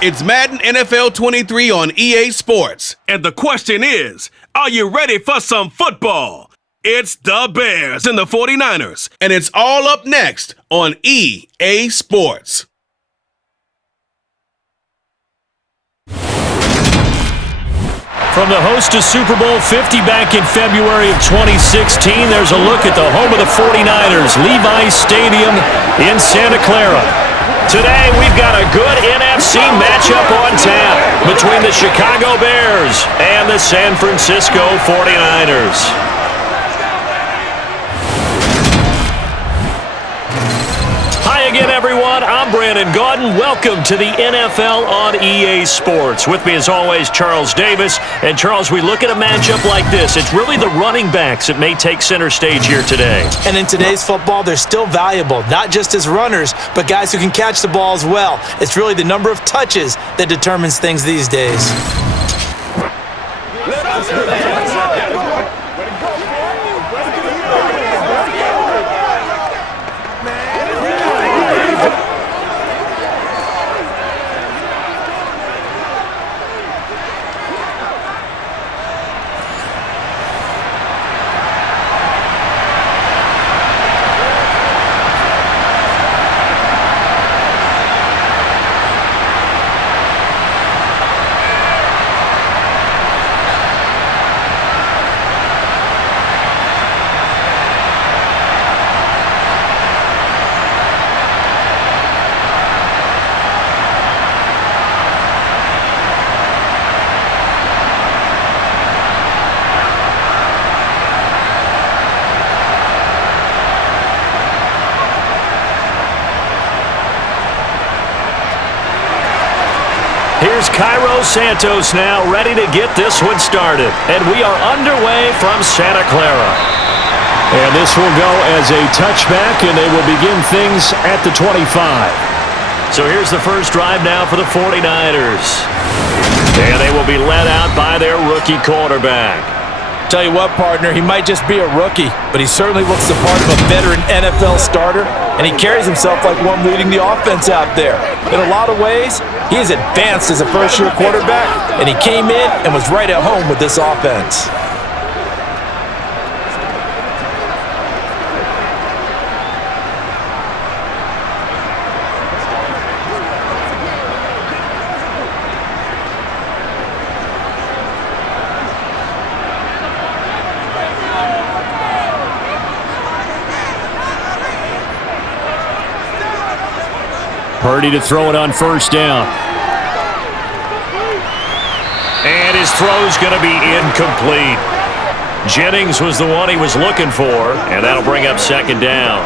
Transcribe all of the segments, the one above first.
It's Madden NFL 23 on EA Sports. And the question is, are you ready for some football? It's the Bears and the 49ers. And it's all up next on EA Sports. From the host to Super Bowl 50 back in February of 2016, there's a look at the home of the 49ers, Levi's Stadium in Santa Clara. Today, we've got a good NFC matchup on tap between the Chicago Bears and the San Francisco 49ers. Hi again, everyone. I'm Brandon Gaudin. Welcome to the NFL on EA Sports. With me, as always, Charles Davis. And, Charles, we look at a matchup like this. It's really the running backs that may take center stage here today. And in today's football, they're still valuable, not just as runners, but guys who can catch the ball as well. It's really the number of touches that determines things these days. Here's Cairo Santos now, ready to get this one started. And we are underway from Santa Clara. And this will go as a touchback, and they will begin things at the 25. So here's the first drive now for the 49ers. And they will be led out by their rookie quarterback. Tell you what, partner, he might just be a rookie, but he certainly looks the part of a veteran NFL starter, and he carries himself like one leading the offense out there. In a lot of ways, he is advanced as a first-year quarterback, and he came in and was right at home with this offense. Purdy to throw it on first down. And his throw's going to be incomplete. Jennings was the one he was looking for, and that'll bring up second down.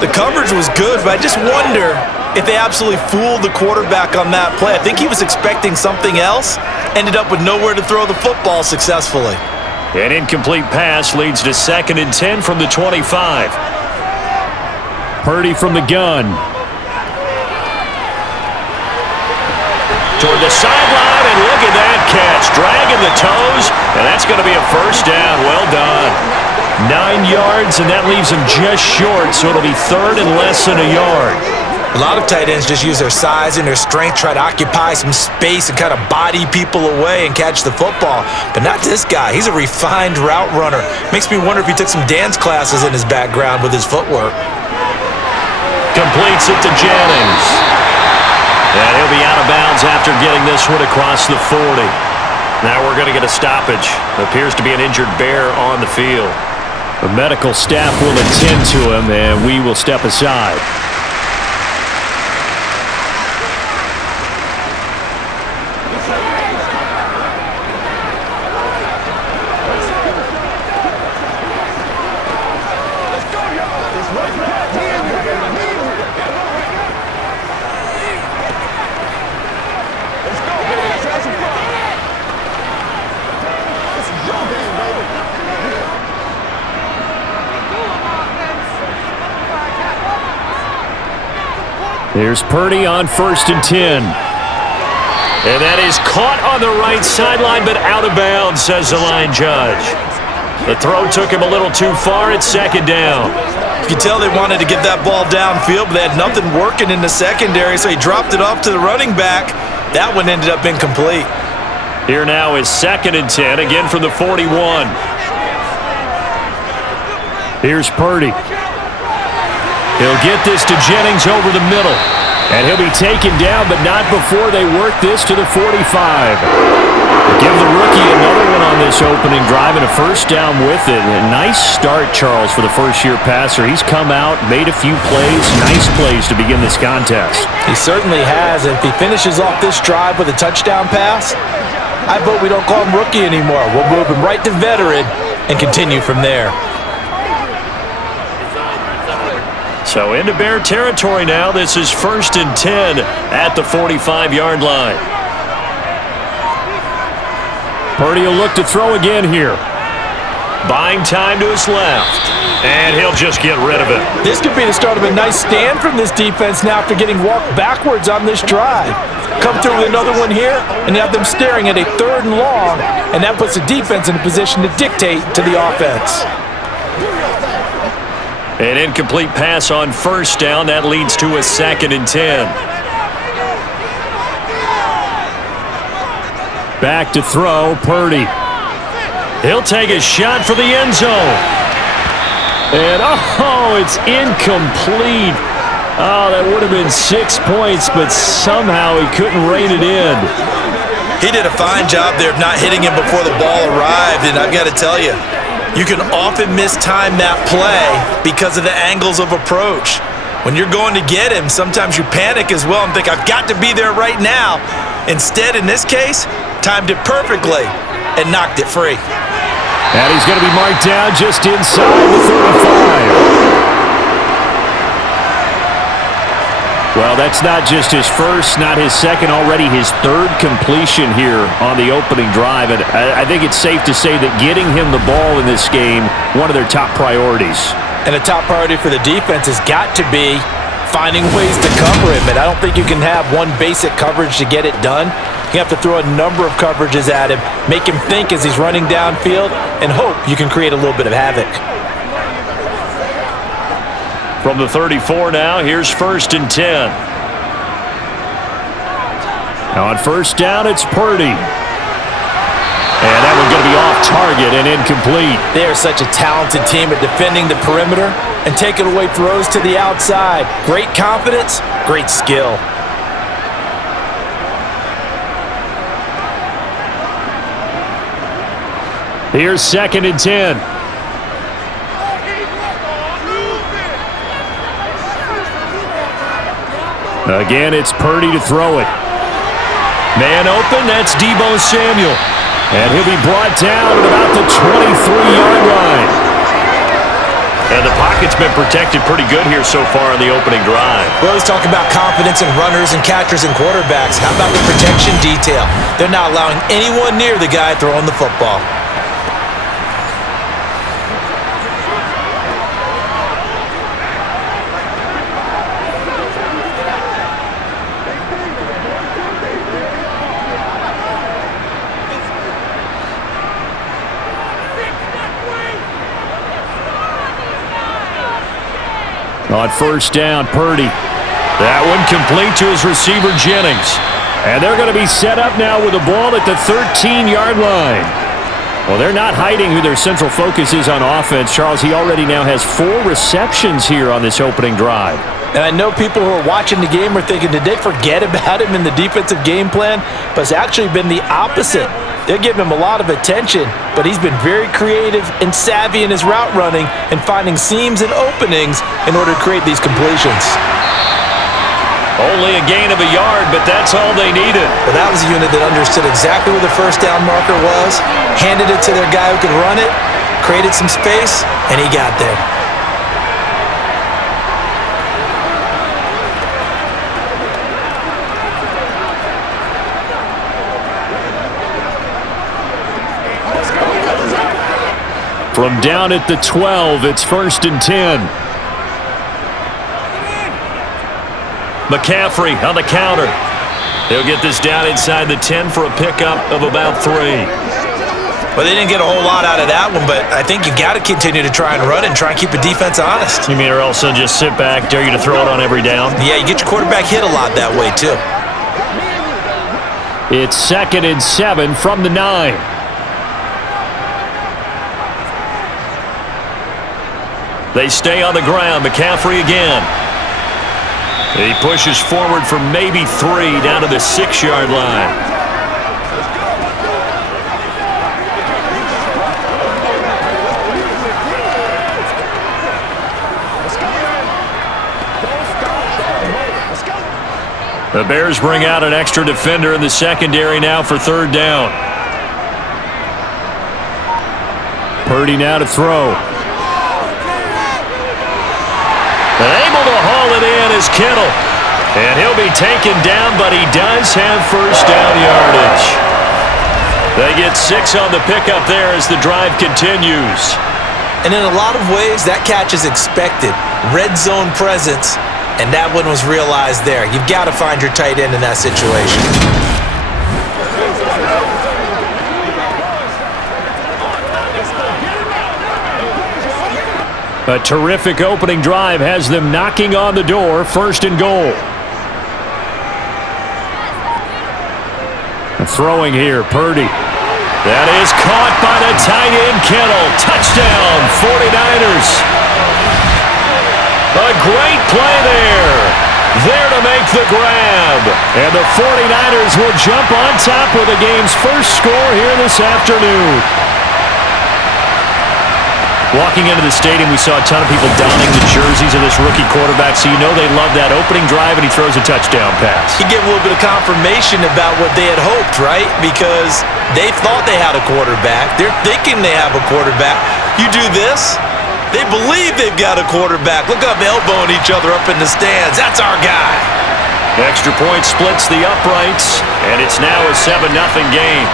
The coverage was good, but I just wonder if they absolutely fooled the quarterback on that play. I think he was expecting something else, ended up with nowhere to throw the football successfully. An incomplete pass leads to 2nd and 10 from the 25. Purdy from the gun. Toward the sideline, and look at that catch. Dragging the toes, and that's going to be a first down. Well done. 9 yards, and that leaves him just short, so it'll be 3rd and less than a yard. A lot of tight ends just use their size and their strength, try to occupy some space and kind of body people away and catch the football. But not this guy. He's a refined route runner. Makes me wonder if he took some dance classes in his background with his footwork. Completes it to Jennings. And he'll be out of bounds after getting this one across the 40. Now we're going to get a stoppage. Appears to be an injured Bear on the field. The medical staff will attend to him, and we will step aside. Here's Purdy on 1st and 10. And that is caught on the right sideline, but out of bounds, says the line judge. The throw took him a little too far at 2nd down. You could tell they wanted to get that ball downfield, but they had nothing working in the secondary, so he dropped it off to the running back. That one ended up incomplete. Here now is 2nd and 10, again from the 41. Here's Purdy. He'll get this to Jennings over the middle. And he'll be taken down, but not before they work this to the 45. Give the rookie another one on this opening drive and a first down with it. A nice start, Charles, for the first-year passer. He's come out, made a few plays, nice plays to begin this contest. He certainly has. And if he finishes off this drive with a touchdown pass, I vote we don't call him rookie anymore. We'll move him right to veteran and continue from there. So into Bear territory now. This is 1st and 10 at the 45-yard line. Purdy will look to throw again here. Buying time to his left. And he'll just get rid of it. This could be the start of a nice stand from this defense now after getting walked backwards on this drive. Come through with another one here, and you have them staring at a 3rd and long, and that puts the defense in a position to dictate to the offense. An incomplete pass on 1st down. That leads to a 2nd and 10. Back to throw, Purdy. He'll take a shot for the end zone. And, it's incomplete. Oh, that would have been 6 points, but somehow he couldn't rein it in. He did a fine job there of not hitting him before the ball arrived, and I've got to tell you, you can often mistime that play because of the angles of approach. When you're going to get him, sometimes you panic as well and think, I've got to be there right now. Instead, in this case, timed it perfectly and knocked it free. And he's going to be marked down just inside the 35. Well, that's not just his first, not his second, already his 3rd completion here on the opening drive. And I think it's safe to say that getting him the ball in this game, one of their top priorities. And a top priority for the defense has got to be finding ways to cover him. And I don't think you can have one basic coverage to get it done. You have to throw a number of coverages at him, make him think as he's running downfield, and hope you can create a little bit of havoc. From the 34 now, here's 1st and 10. Now on 1st down, it's Purdy. And that one's going to be off target and incomplete. They are such a talented team at defending the perimeter and taking away throws to the outside. Great confidence, great skill. Here's 2nd and 10. Again, it's Purdy to throw it. Man open, that's Deebo Samuel. And he'll be brought down at about the 23-yard line. And the pocket's been protected pretty good here so far in the opening drive. We always talk about confidence in runners and catchers and quarterbacks. How about the protection detail? They're not allowing anyone near the guy throwing the football. On 1st down, Purdy. That one complete to his receiver, Jennings. And they're going to be set up now with the ball at the 13-yard line. Well, they're not hiding who their central focus is on offense. Charles, he already now has 4 receptions here on this opening drive. And I know people who are watching the game are thinking, did they forget about him in the defensive game plan? But it's actually been the opposite. They're giving him a lot of attention, but he's been very creative and savvy in his route running and finding seams and openings in order to create these completions. Only a gain of a yard, but that's all they needed. Well, that was a unit that understood exactly where the 1st down marker was, handed it to their guy who could run it, created some space, and he got there. From down at the 12, it's 1st and 10. McCaffrey on the counter. He'll get this down inside the 10 for a pickup of about 3. Well, they didn't get a whole lot out of that one, but I think you've got to continue to try and run and try and keep the defense honest. You mean or else they'll just sit back, dare you to throw it on every down? Yeah, you get your quarterback hit a lot that way, too. It's 2nd and 7 from the 9. They stay on the ground. McCaffrey again. He pushes forward for maybe 3 down to the 6-yard line. The Bears bring out an extra defender in the secondary now for 3rd down. Purdy now to throw. Able to haul it in is Kittle. And he'll be taken down, but he does have 1st down yardage. They get 6 on the pickup there as the drive continues. And in a lot of ways, that catch is expected. Red zone presence. And that one was realized there. You've got to find your tight end in that situation. A terrific opening drive has them knocking on the door. 1st and goal. Throwing here, Purdy. That is caught by the tight end, Kittle. Touchdown, 49ers. A great play there. There to make the grab. And the 49ers will jump on top with the game's first score here this afternoon. Walking into the stadium, we saw a ton of people donning the jerseys of this rookie quarterback, so you know they love that opening drive, and he throws a touchdown pass. You get a little bit of confirmation about what they had hoped, right? Because they thought they had a quarterback. They're thinking they have a quarterback. You do this, they believe they've got a quarterback. Look up, elbowing each other up in the stands. That's our guy. Extra point splits the uprights, and it's now a 7-0 game.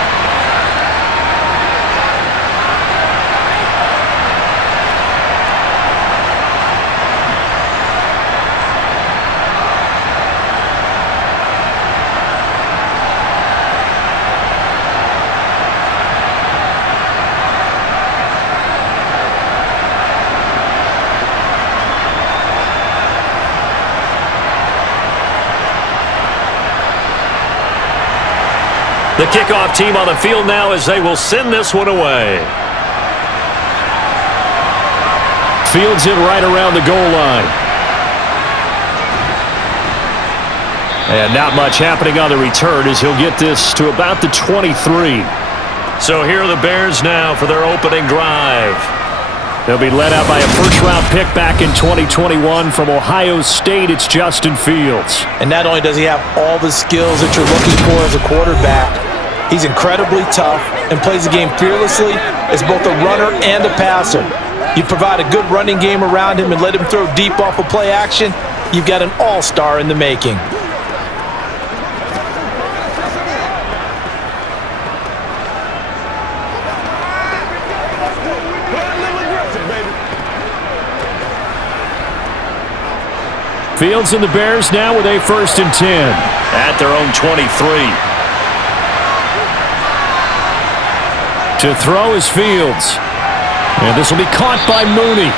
The kickoff team on the field now as they will send this one away. Fields it right around the goal line. And not much happening on the return as he'll get this to about the 23. So here are the Bears now for their opening drive. They'll be led out by a first-round pick back in 2021 from Ohio State. It's Justin Fields. And not only does he have all the skills that you're looking for as a quarterback, he's incredibly tough and plays the game fearlessly as both a runner and a passer. You provide a good running game around him and let him throw deep off of play action, you've got an all-star in the making. Fields and the Bears now with a 1st and 10 at their own 23. To throw is Fields. And this will be caught by Mooney.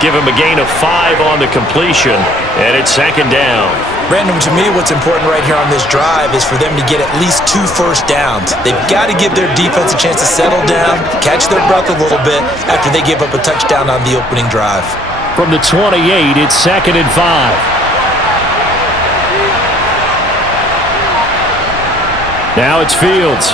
Give him a gain of 5 on the completion, and it's 2nd down. Brandon, to me, what's important right here on this drive is for them to get at least 2 first downs. They've got to give their defense a chance to settle down, catch their breath a little bit after they give up a touchdown on the opening drive. From the 28, it's 2nd and 5. Now it's Fields.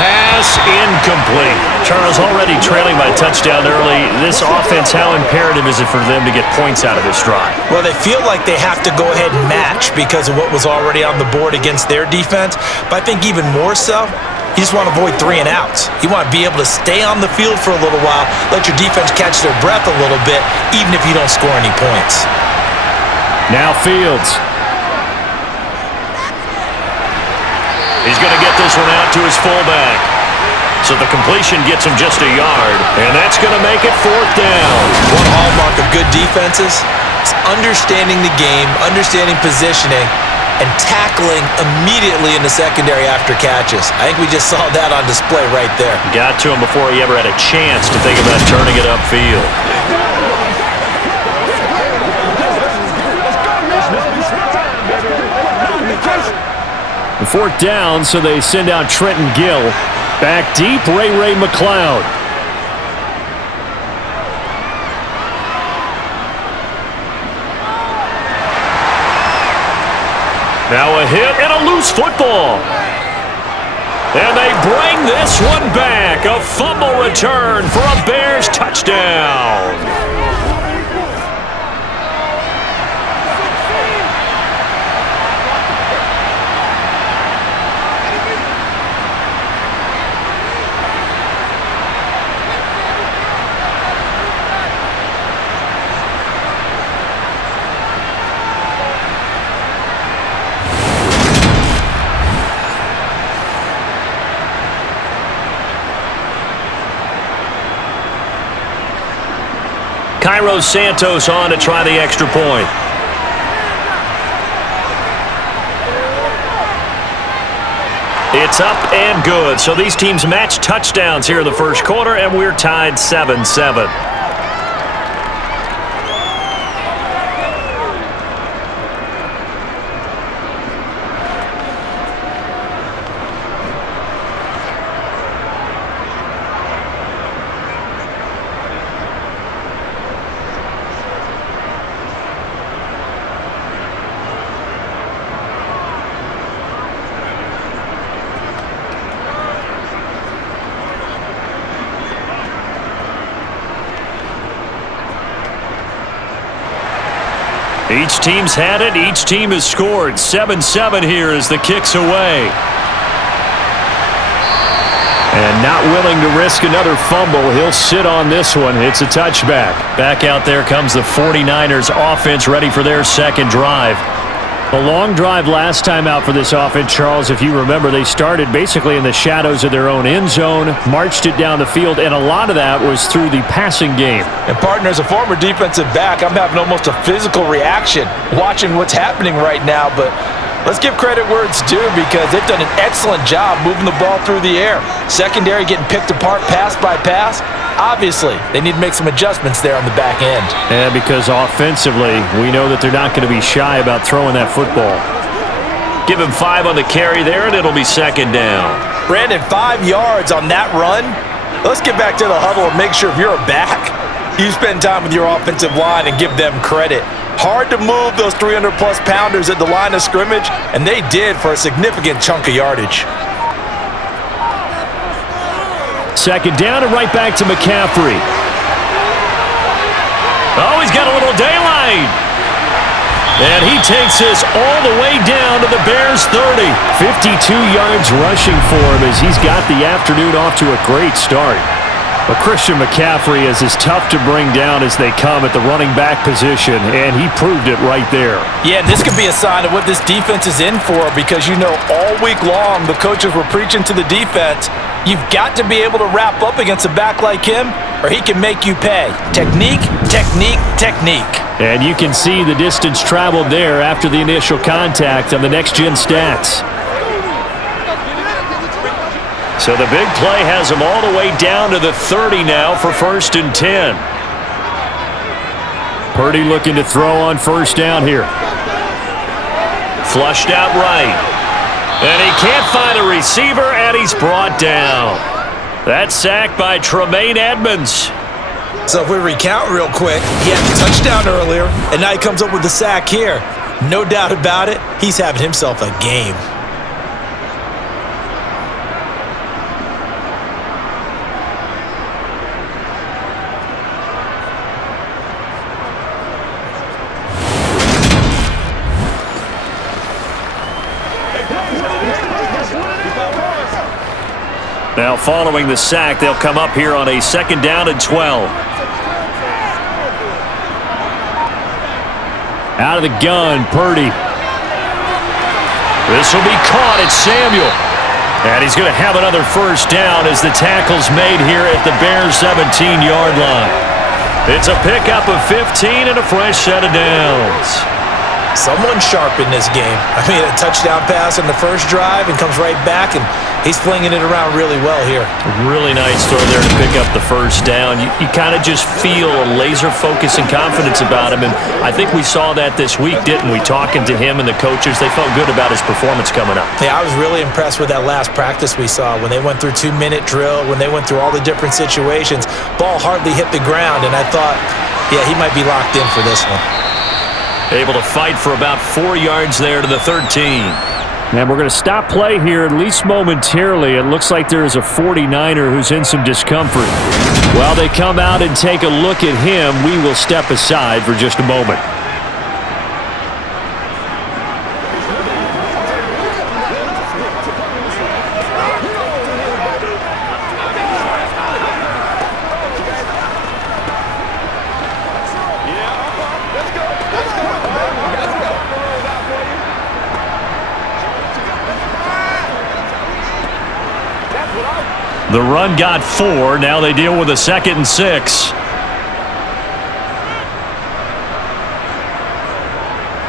Pass incomplete. Charles already trailing by touchdown early. This offense, how imperative is it for them to get points out of this drive? Well, they feel like they have to go ahead and match because of what was already on the board against their defense. But I think even more so, you just want to avoid 3 and outs. You want to be able to stay on the field for a little while, let your defense catch their breath a little bit, even if you don't score any points. Now Fields. He's going to get this one out to his fullback. So the completion gets him just a yard, and that's going to make it 4th down. One hallmark of good defenses is understanding the game, understanding positioning, and tackling immediately in the secondary after catches. I think we just saw that on display right there. Got to him before he ever had a chance to think about turning it upfield. 4th down, so they send out Trenton Gill. Back deep, Ray McLeod. Now a hit and a loose football. And they bring this one back. A fumble return for a Bears touchdown. Cairo Santos on to try the extra point. It's up and good. So these teams match touchdowns here in the first quarter, and we're tied 7-7. Each team's had it. Each team has scored. 7-7 here as the kick's away. And not willing to risk another fumble. He'll sit on this one. It's a touchback. Back out there comes the 49ers offense ready for their second drive. A long drive last time out for this offense, Charles. If you remember, they started basically in the shadows of their own end zone, marched it down the field, and a lot of that was through the passing game. And partner, as a former defensive back, I'm having almost a physical reaction watching what's happening right now. But let's give credit where it's due, because they've done an excellent job moving the ball through the air. Secondary getting picked apart pass by pass. Obviously, they need to make some adjustments there on the back end. Yeah, because offensively, we know that they're not going to be shy about throwing that football. Give him 5 on the carry there, and it'll be second down. Brandon, 5 yards on that run. Let's get back to the huddle and make sure if you're a back, you spend time with your offensive line and give them credit. Hard to move those 300-plus pounders at the line of scrimmage, and they did for a significant chunk of yardage. Second down and right back to McCaffrey. Oh, he's got a little daylight. And he takes this all the way down to the Bears' 30. 52 yards rushing for him as he's got the afternoon off to a great start. But Christian McCaffrey is as tough to bring down as they come at the running back position, and he proved it right there. Yeah, this could be a sign of what this defense is in for, because you know all week long the coaches were preaching to the defense, you've got to be able to wrap up against a back like him or he can make you pay. Technique, technique, technique. And you can see the distance traveled there after the initial contact on the next-gen stats. So the big play has him all the way down to the 30 now for 1st and 10. Purdy looking to throw on first down here. Flushed out right. And he can't find a receiver, and he's brought down. That's sacked by Tremaine Edmonds. So if we recount real quick, he had the touchdown earlier, and now he comes up with the sack here. No doubt about it, he's having himself a game. Now following the sack, they'll come up here on a 2nd down and 12. Out of the gun, Purdy. This will be caught. It's Samuel. And he's going to have another first down as the tackle's made here at the Bears' 17-yard line. It's a pickup of 15 and a fresh set of downs. Someone sharp in this game. I mean, a touchdown pass on the first drive and comes right back, and he's flinging it around really well here. Really nice throw there to pick up the first down. You kind of just feel a laser focus and confidence about him, and I think we saw that this week, didn't we? Talking to him and the coaches, they felt good about his performance coming up. Yeah, I was really impressed with that last practice we saw when they went through 2-minute drill, when they went through all the different situations. Ball hardly hit the ground, and I thought, yeah, he might be locked in for this one. Able to fight for about 4 yards there to the 13. And we're going to stop play here, at least momentarily. It looks like there is a 49er who's in some discomfort. While they come out and take a look at him, we will step aside for just a moment. The run got 4. Now they deal with a 2nd and 6.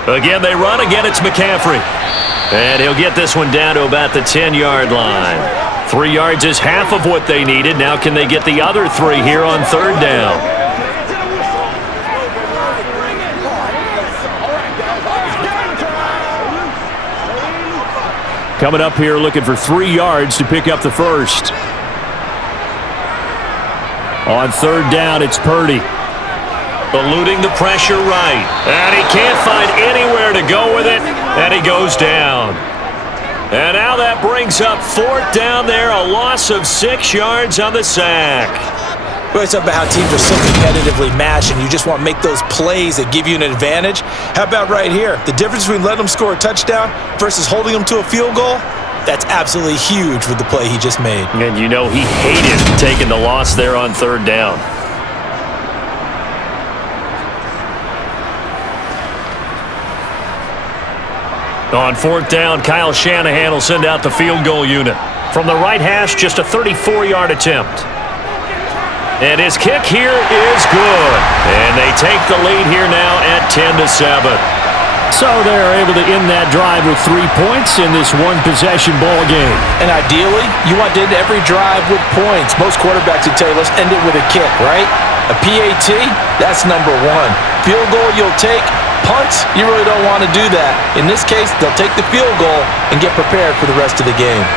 Again, they run. Again, it's McCaffrey. And he'll get this one down to about the 10-yard line. 3 yards is half of what they needed. Now can they get the other 3 here on 3rd down? Coming up here looking for 3 yards to pick up the first. On 3rd down, it's Purdy. Eluding the pressure right. And he can't find anywhere to go with it. And he goes down. And now that brings up 4th down there. A loss of 6 yards on the sack. Well, it's about how teams are so competitively matched, and you just want to make those plays that give you an advantage. How about right here? The difference between letting them score a touchdown versus holding them to a field goal? That's absolutely huge with the play he just made. And you know he hated taking the loss there on 3rd down. On 4th down, Kyle Shanahan will send out the field goal unit. From the right hash, just a 34-yard attempt. And his kick here is good. And they take the lead here now at 10-7. So they're able to end that drive with 3 points in this one-possession ball game. And ideally, you want to end every drive with points. Most quarterbacks would tell you, let's end it with a kick, right? A PAT, that's number 1. Field goal you'll take. Punts, you really don't want to do that. In this case, they'll take the field goal and get prepared for the rest of the game.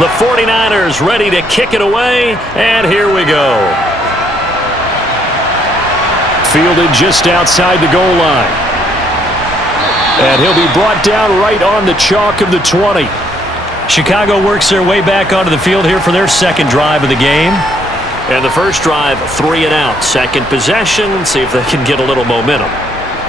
The 49ers ready to kick it away, and here we go. Fielded just outside the goal line. And he'll be brought down right on the chalk of the 20. Chicago works their way back onto the field here for their 2nd drive of the game. And the first drive, 3 and out. 2nd possession, see if they can get a little momentum.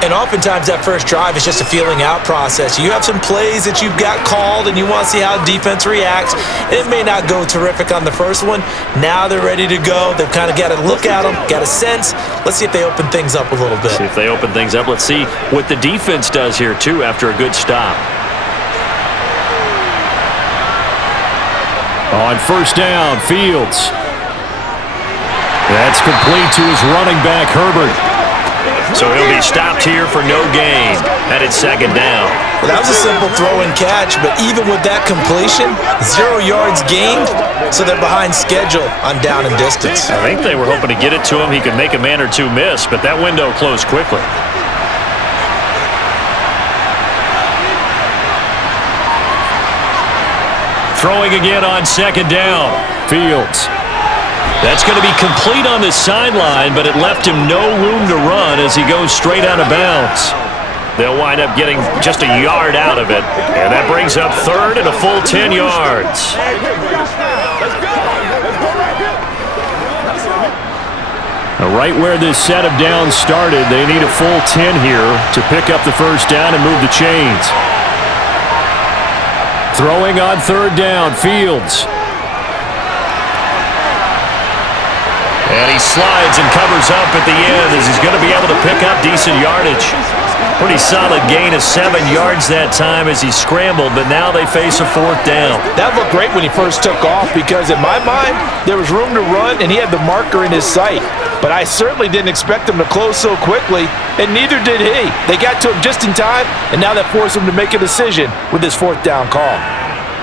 And oftentimes that first drive is just a feeling out process. You have some plays that you've got called and you want to see how defense reacts. It may not go terrific on the first one. Now they're ready to go. They've kind of got to look at them, got a sense. Let's see if they open things up a little bit. See if they open things up. Let's see what the defense does here, too, after a good stop. On 1st down, Fields. That's complete to his running back, Herbert. So he'll be stopped here for no gain. Headed 2nd down. Well, that was a simple throw and catch, but even with that completion, 0 yards gained, so they're behind schedule on down and distance. I think they were hoping to get it to him. He could make a man or two miss, but that window closed quickly. Throwing again on 2nd down. Fields. That's going to be complete on the sideline, but it left him no room to run as he goes straight out of bounds. They'll wind up getting just a yard out of it, and that brings up 3rd and a full 10 yards. Now, right where this set of downs started, they need a full 10 here to pick up the first down and move the chains. Throwing on 3rd down, Fields. And he slides and covers up at the end as he's going to be able to pick up decent yardage. Pretty solid gain of 7 yards that time as he scrambled, but now they face a 4th down. That looked great when he first took off because in my mind, there was room to run and he had the marker in his sight. But I certainly didn't expect him to close so quickly, and neither did he. They got to him just in time, and now that forced him to make a decision with his 4th down call.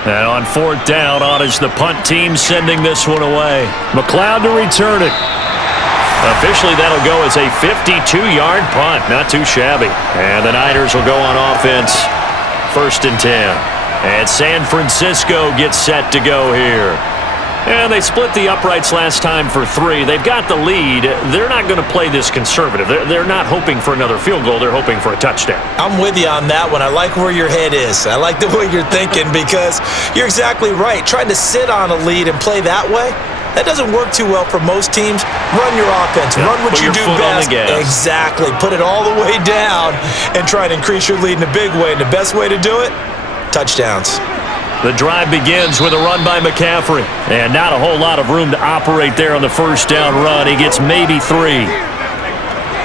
And on 4th down, on is the punt team sending this one away. McLeod to return it. Officially, that'll go as a 52-yard punt. Not too shabby. And the Niners will go on offense. 1st and 10. And San Francisco gets set to go here. And they split the uprights last time for 3. They've got the lead. They're not going to play this conservative. They're not hoping for another field goal. They're hoping for a touchdown. I'm with you on that one. I like where your head is. I like the way you're thinking because you're exactly right. Trying to sit on a lead and play that way, that doesn't work too well for most teams. Run your offense. Yep, run what you do best. Exactly. Put it all the way down and try and increase your lead in a big way. And the best way to do it, touchdowns. The drive begins with a run by McCaffrey. And not a whole lot of room to operate there on the 1st down run. He gets maybe 3.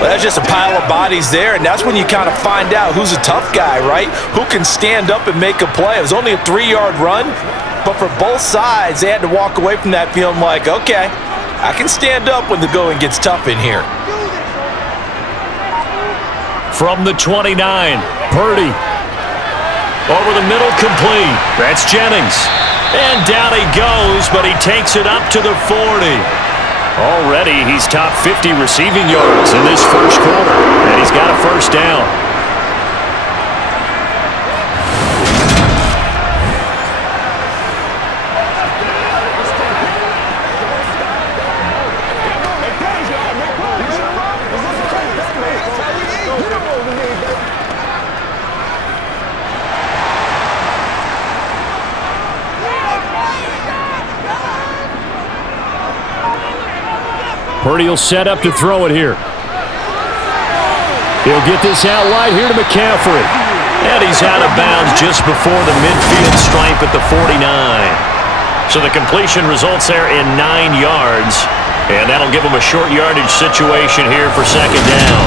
Well, that's just a pile of bodies there, and that's when you kind of find out who's a tough guy, right? Who can stand up and make a play. It was only a 3-yard run, but for both sides, they had to walk away from that feeling like, okay, I can stand up when the going gets tough in here. From the 29, Purdy. Over the middle, complete. That's Jennings. And down he goes, but he takes it up to the 40. Already, he's top 50 receiving yards in this first quarter, and he's got a 1st down. Purdy will set up to throw it here. He'll get this out wide here to McCaffrey. And he's out of bounds just before the midfield stripe at the 49. So the completion results there in 9 yards. And that'll give him a short yardage situation here for 2nd down.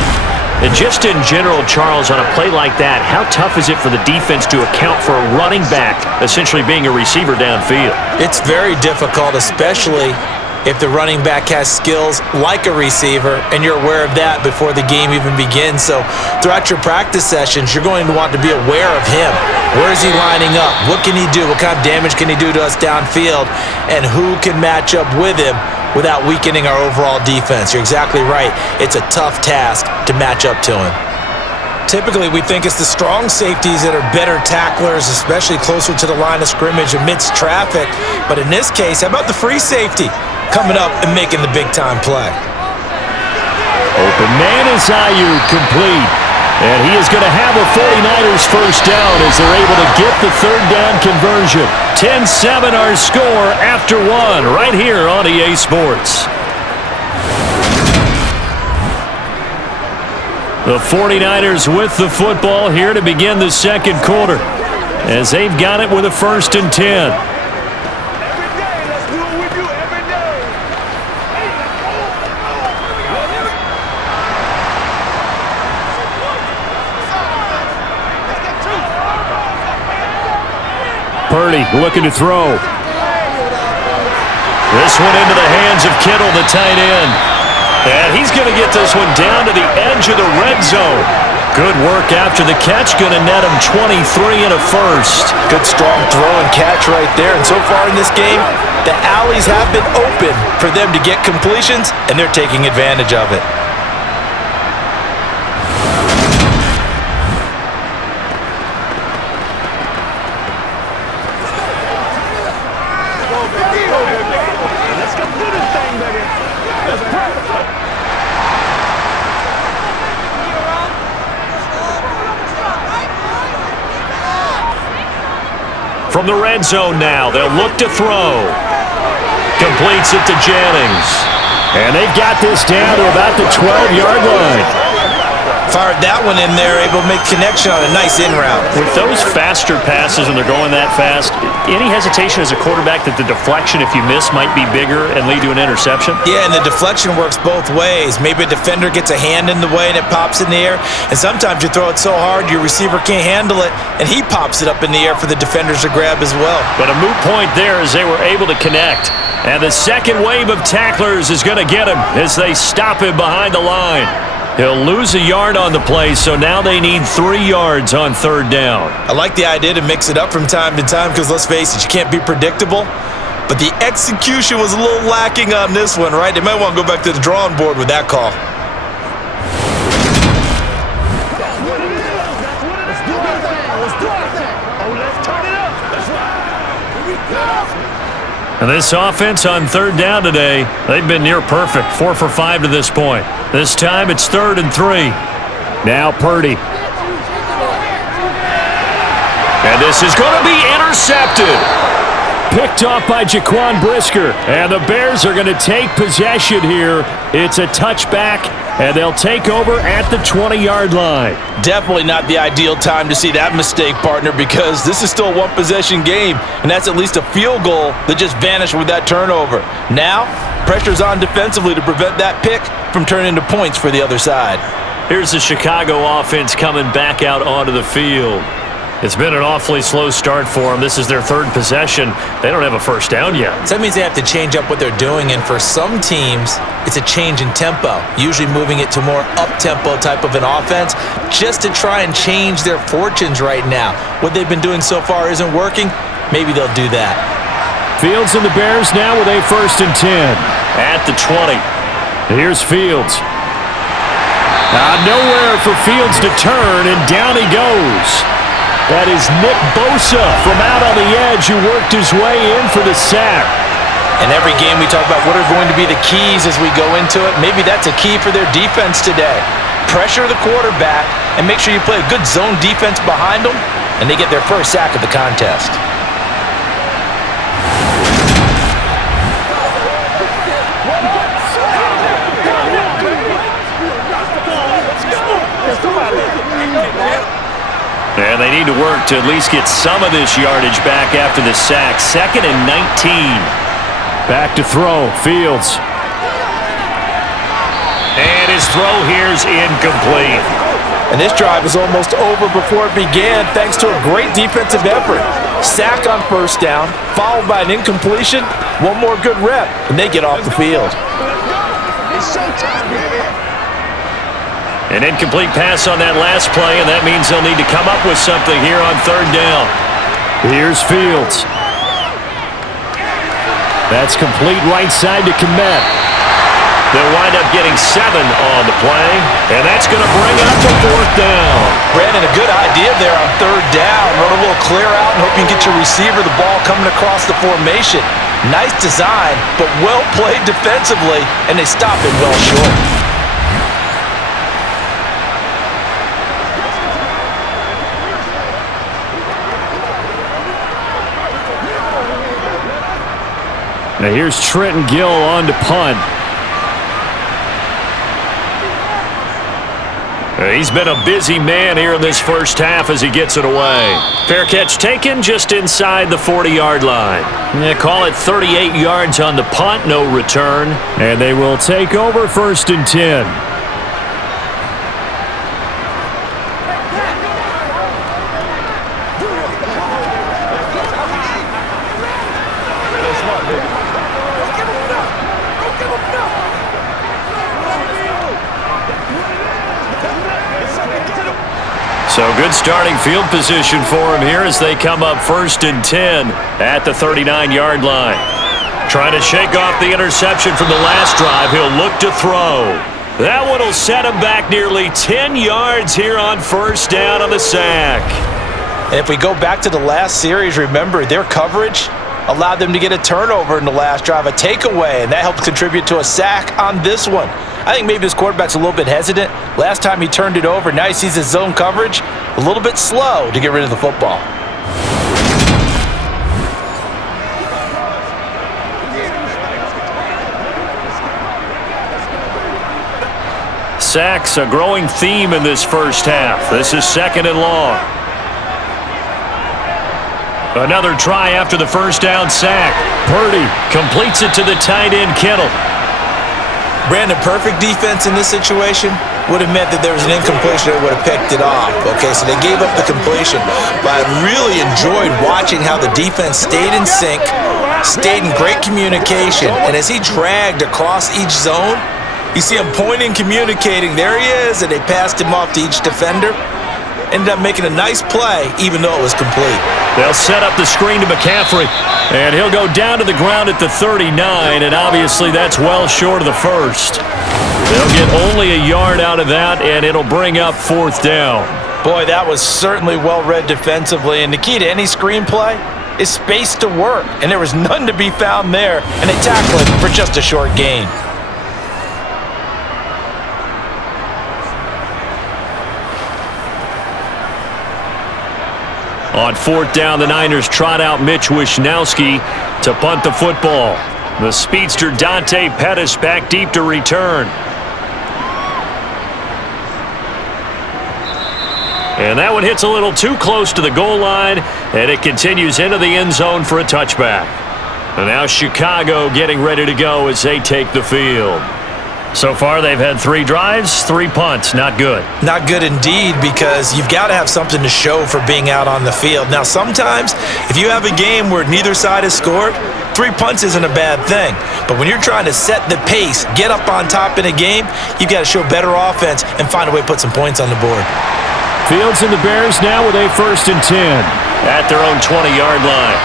And just in general, Charles, on a play like that, how tough is it for the defense to account for a running back essentially being a receiver downfield? It's very difficult, especially if the running back has skills like a receiver, and you're aware of that before the game even begins. So throughout your practice sessions, you're going to want to be aware of him. Where is he lining up? What can he do? What kind of damage can he do to us downfield? And who can match up with him without weakening our overall defense? You're exactly right. It's a tough task to match up to him. Typically, we think it's the strong safeties that are better tacklers, especially closer to the line of scrimmage amidst traffic. But in this case, how about the free safety coming up and making the big-time play? Open man is Ayuk, complete. And he is going to have a 49ers 1st down as they're able to get the 3rd down conversion. 10-7 our score after 1 right here on EA Sports. The 49ers with the football here to begin the 2nd quarter as they've got it with a 1st and 10. Purdy looking to throw. This one into the hands of Kittle, the tight end. And he's going to get this one down to the edge of the red zone. Good work after the catch. Going to net him 23 and a 1st. Good strong throw and catch right there. And so far in this game, the alleys have been open for them to get completions, and they're taking advantage of it. From the red zone now, they'll look to throw. Completes it to Jennings. And they've got this down to about the 12-yard line. Fired that one in there, able to make connection on a nice in route. With those faster passes and they're going that fast, any hesitation as a quarterback that the deflection, if you miss, might be bigger and lead to an interception? Yeah, and the deflection works both ways. Maybe a defender gets a hand in the way and it pops in the air, and sometimes you throw it so hard your receiver can't handle it, and he pops it up in the air for the defenders to grab as well. But a moot point there as they were able to connect. And the second wave of tacklers is going to get him as they stop him behind the line. He'll lose a yard on the play, so now they need 3 yards on third down. I like the idea to mix it up from time to time because, let's face it, you can't be predictable. But the execution was a little lacking on this one, right? They might want to go back to the drawing board with that call. And this offense on third down today, they've been near perfect, 4 for 5 to this point. This time it's 3rd and 3. Now Purdy. And this is going to be intercepted. Picked off by Jaquan Brisker. And the Bears are going to take possession here. It's a touchback, and they'll take over at the 20-yard line. Definitely not the ideal time to see that mistake, partner, because this is still a one-possession game, and that's at least a field goal that just vanished with that turnover. Now, pressure's on defensively to prevent that pick from turning into points for the other side. Here's the Chicago offense coming back out onto the field. It's been an awfully slow start for them. This is their 3rd possession. They don't have a first down yet. So that means they have to change up what they're doing, and for some teams, it's a change in tempo, usually moving it to more up-tempo type of an offense just to try and change their fortunes right now. What they've been doing so far isn't working. Maybe they'll do that. Fields and the Bears now with a 1st and 10 at the 20. Here's Fields. Nowhere for Fields to turn, and down he goes. That is Nick Bosa from out on the edge who worked his way in for the sack. In every game we talk about what are going to be the keys as we go into it. Maybe that's a key for their defense today. Pressure the quarterback and make sure you play a good zone defense behind them, and they get their first sack of the contest. And they need to work to at least get some of this yardage back after the sack. 2nd and 19. Back to throw. Fields. And his throw here's incomplete. And this drive is almost over before it began thanks to a great defensive effort. Sack on first down, followed by an incompletion. One more good rep, and they get off the field. It's showtime, baby. An incomplete pass on that last play, and that means they'll need to come up with something here on third down. Here's Fields. That's complete right side to Kmet. They'll wind up getting 7 on the play, and that's going to bring up the 4th down. Brandon, a good idea there on third down. Run a little clear out and hope you can get your receiver the ball coming across the formation. Nice design, but well played defensively, and they stop it well short. Now here's Trenton Gill on to punt. He's been a busy man here in this first half as he gets it away. Fair catch taken just inside the 40-yard line. They call it 38 yards on the punt, no return. And they will take over 1st and 10. So good starting field position for him here as they come up 1st and 10 at the 39-yard line. Trying to shake off the interception from the last drive. He'll look to throw. That one will set him back nearly 10 yards here on 1st down on the sack. And if we go back to the last series, remember their coverage allowed them to get a turnover in the last drive, a takeaway, and that helped contribute to a sack on this one. I think maybe this quarterback's a little bit hesitant. Last time he turned it over, now he sees his zone coverage a little bit slow to get rid of the football. Sacks, a growing theme in this first half. This is 2nd and long. Another try after the first down sack. Purdy completes it to the tight end, Kittle. Brandon, perfect defense in this situation would have meant that there was an incompletion that would have picked it off. Okay, so they gave up the completion, but I really enjoyed watching how the defense stayed in sync, stayed in great communication, and as he dragged across each zone, you see him pointing, communicating, there he is, and they passed him off to each defender. Ended up making a nice play, even though it was complete. They'll set up the screen to McCaffrey, and he'll go down to the ground at the 39, and obviously that's well short of the first. They'll get only a yard out of that, and it'll bring up 4th down. Boy, that was certainly well-read defensively, and the key to any screenplay is space to work, and there was none to be found there, and they tackle it for just a short gain. On 4th down, the Niners trot out Mitch Wishnowsky to punt the football. The speedster Dante Pettis back deep to return. And that one hits a little too close to the goal line, and it continues into the end zone for a touchback. And now Chicago getting ready to go as they take the field. So far, they've had 3 drives, 3 punts. Not good. Not good indeed, because you've got to have something to show for being out on the field. Now, sometimes, if you have a game where neither side has scored, 3 punts isn't a bad thing. But when you're trying to set the pace, get up on top in a game, you've got to show better offense and find a way to put some points on the board. Fields and the Bears now with a 1st and 10 at their own 20-yard line.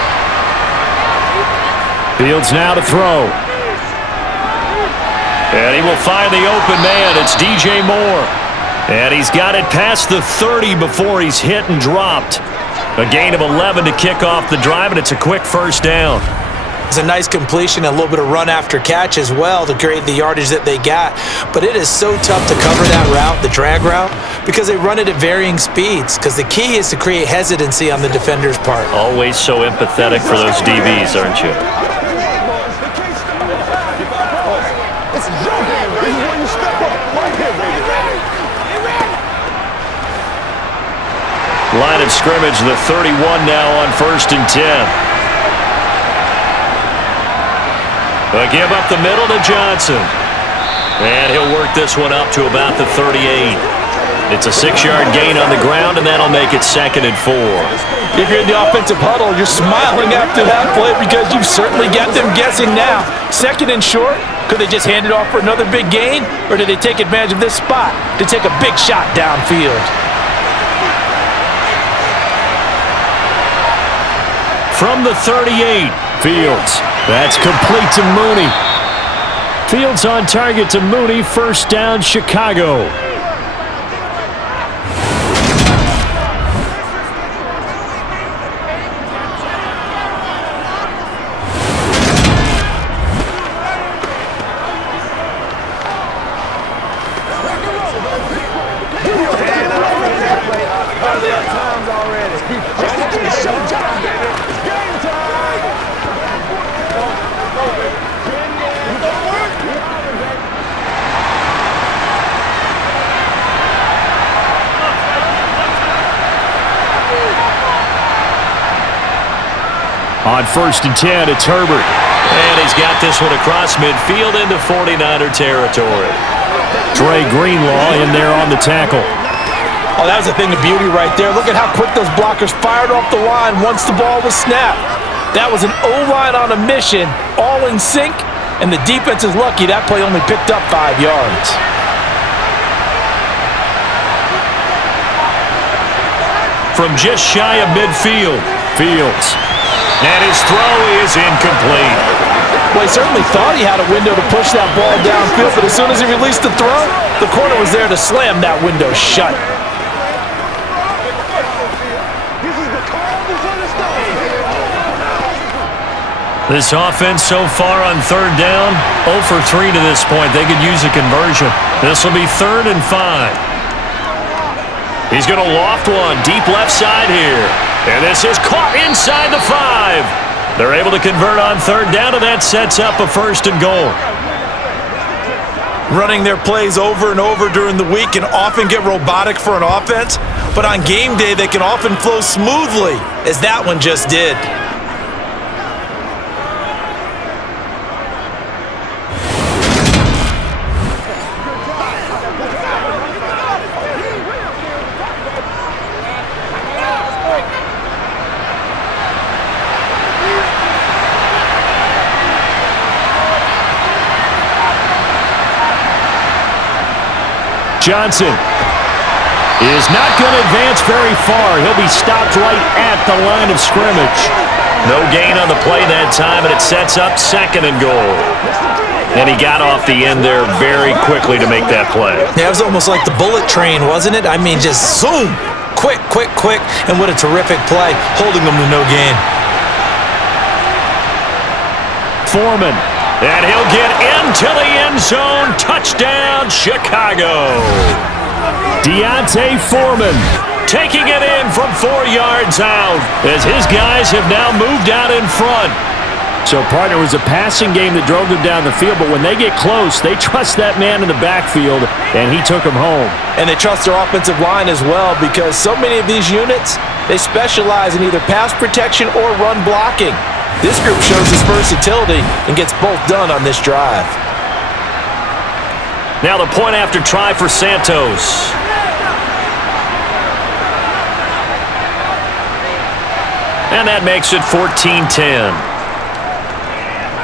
Fields now to throw. And he will find the open man. It's DJ Moore. And he's got it past the 30 before he's hit and dropped. A gain of 11 to kick off the drive, and it's a quick 1st down. It's a nice completion, a little bit of run after catch as well to create the yardage that they got. But it is so tough to cover that route, the drag route, because they run it at varying speeds. Because the key is to create hesitancy on the defender's part. Always so empathetic for those DBs, aren't you? Line of scrimmage, the 31 now on 1st and 10. They'll give up the middle to Johnson. And he'll work this one up to about the 38. It's a 6-yard gain on the ground, and that'll make it 2nd and 4. If you're in the offensive huddle, you're smiling after that play because you've certainly got them guessing now. 2nd and short, could they just hand it off for another big gain? Or did they take advantage of this spot to take a big shot downfield? From the 38, Fields. That's complete to Mooney. Fields on target to Mooney. 1st down, Chicago. On 1st and 10, it's Herbert. And he's got this one across midfield into 49er territory. Dre Greenlaw in there on the tackle. Oh, that was a thing of beauty right there. Look at how quick those blockers fired off the line once the ball was snapped. That was an O-line on a mission, all in sync, and the defense is lucky that play only picked up 5 yards. From just shy of midfield, Fields. And his throw is incomplete. Well, he certainly thought he had a window to push that ball downfield, but as soon as he released the throw, the corner was there to slam that window shut. This offense so far on 3rd down, 0 for 3 to this point. They could use a conversion. This will be 3rd and 5. He's going to loft one deep left side here. And this is caught inside the 5. They're able to convert on 3rd down, and that sets up a 1st and goal. running their plays over and over during the week can often get robotic for an offense, but on game day they can often flow smoothly, as that one just did. Johnson is not going to advance very far. He'll be stopped right at the line of scrimmage. No gain on the play that time, and it sets up 2nd and goal. And he got off the end there very quickly to make that play. Yeah, it was almost like the bullet train, wasn't it? I mean, just zoom, quick, quick, quick, and what a terrific play, holding them to no gain. Foreman. And he'll get into the end zone. Touchdown, Chicago. Deontay Foreman taking it in from 4 yards out as his guys have now moved out in front. So, partner, it was a passing game that drove them down the field, but when they get close, they trust that man in the backfield, and he took them home. And they trust their offensive line as well, because so many of these units, they specialize in either pass protection or run blocking. This group shows its versatility and gets both done on this drive. Now the point after try for Santos. And that makes it 14-10.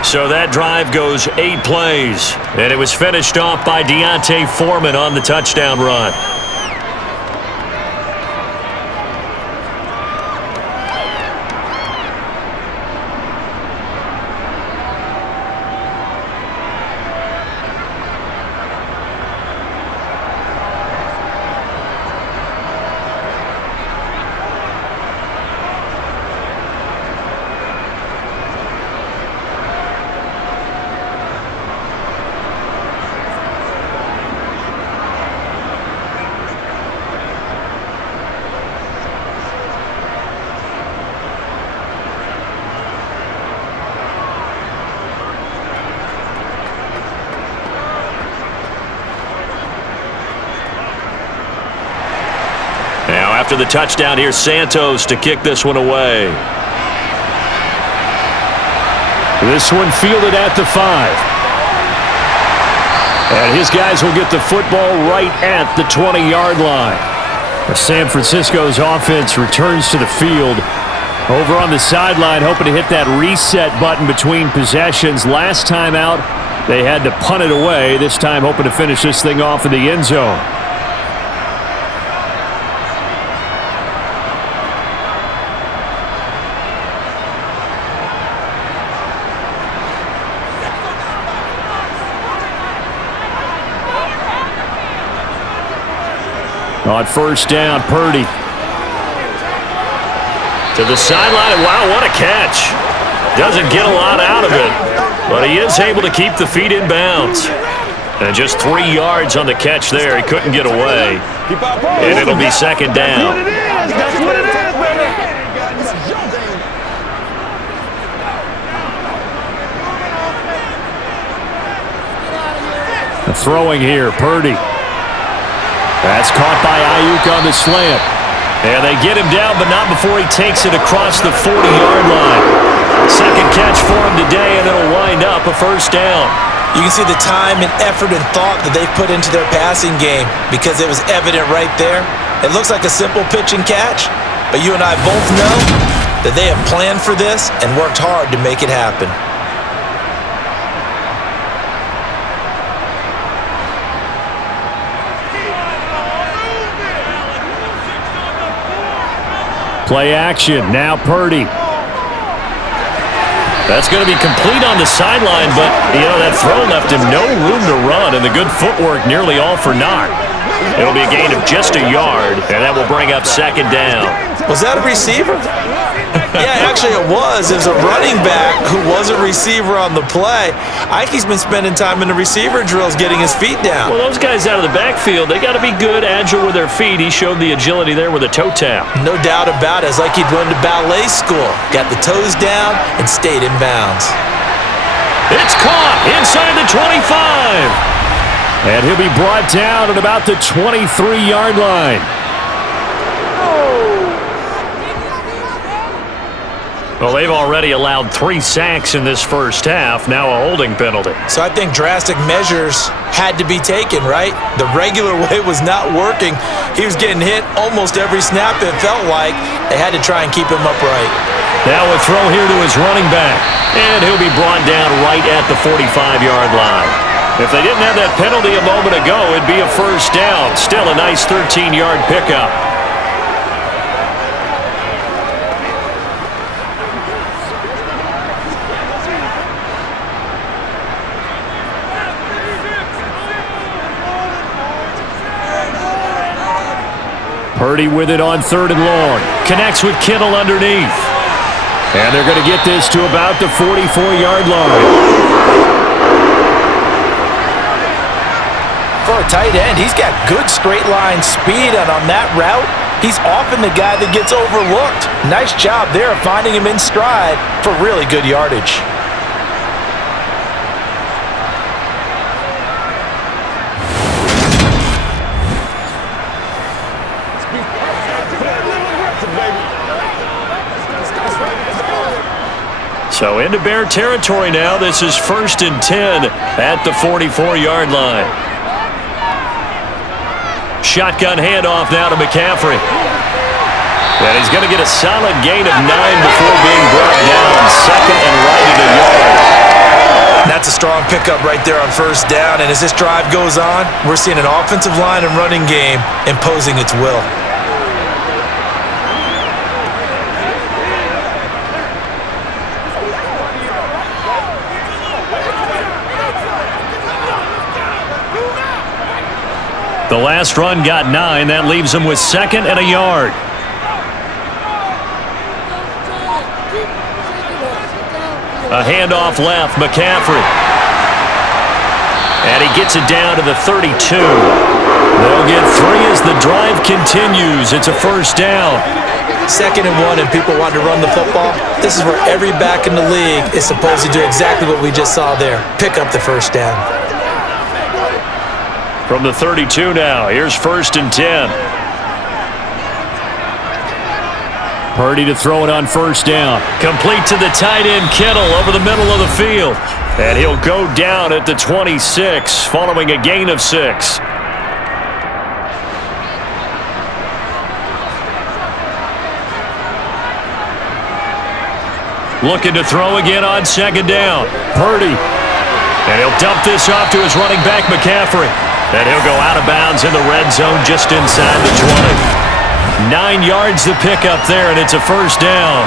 So that drive goes 8 plays. And it was finished off by Deontay Foreman on the touchdown run. After the touchdown, here's Santos to kick this one away. This one fielded at the 5. And his guys will get the football right at the 20-yard line. San Francisco's offense returns to the field. Over on the sideline, hoping to hit that reset button between possessions. Last time out, they had to punt it away. This time, hoping to finish this thing off in the end zone. On first down, Purdy. To the sideline. Wow, what a catch. Doesn't get a lot out of it, but he is able to keep the feet in bounds. And just 3 yards on the catch there. He couldn't get away. And it'll be 2nd down. That's what it is, baby. Throwing here, Purdy. That's caught by Ayuk on the slant. And they get him down, but not before he takes it across the 40-yard line. Second catch for him today, and it'll wind up a first down. You can see the time and effort and thought that they've put into their passing game, because it was evident right there. It looks like a simple pitch and catch, but you and I both know that they have planned for this and worked hard to make it happen. Play action. Now Purdy. That's going to be complete on the sideline, but, that throw left him no room to run, and the good footwork nearly all for naught. It'll be a gain of just a yard, and that will bring up 2nd down. Was that a receiver? Yeah, actually it was. It was a running back who was a receiver on the play. Ike's been spending time in the receiver drills getting his feet down. Well, those guys out of the backfield, they got to be good, agile with their feet. He showed the agility there with a toe tap. No doubt about it. It's like he'd run to ballet school. Got the toes down and stayed in bounds. It's caught inside the 25. And he'll be brought down at about the 23-yard line. Well, they've already allowed 3 sacks in this first half, now a holding penalty. So I think drastic measures had to be taken, right? The regular way was not working. He was getting hit almost every snap, it felt like. They had to try and keep him upright. Now a throw here to his running back. And he'll be brought down right at the 45-yard line. If they didn't have that penalty a moment ago, it'd be a first down. Still a nice 13-yard pickup. Purdy with it on 3rd and long. Connects with Kittle underneath. And they're going to get this to about the 44-yard line. For a tight end, he's got good straight line speed, and on that route, he's often the guy that gets overlooked. Nice job there of finding him in stride for really good yardage. So into Bear territory now. This is 1st and 10 at the 44-yard line. Shotgun handoff now to McCaffrey. And he's going to get a solid gain of 9 before being brought down. 2nd and right at a yard. That's a strong pickup right there on 1st down. And as this drive goes on, we're seeing an offensive line and running game imposing its will. The last run got 9. That leaves him with 2nd and a yard. A handoff left, McCaffrey. And he gets it down to the 32. They'll get 3 as the drive continues. It's a first down. 2nd and 1 and people want to run the football. This is where every back in the league is supposed to do exactly what we just saw there. Pick up the first down. From the 32 now, here's 1st and 10. Purdy to throw it on 1st down. Complete to the tight end, Kittle, over the middle of the field. And he'll go down at the 26, following a gain of 6. Looking to throw again on 2nd down. Purdy. And he'll dump this off to his running back, McCaffrey. And he'll go out of bounds in the red zone just inside the 20. 9 yards to pick up there, and it's a first down.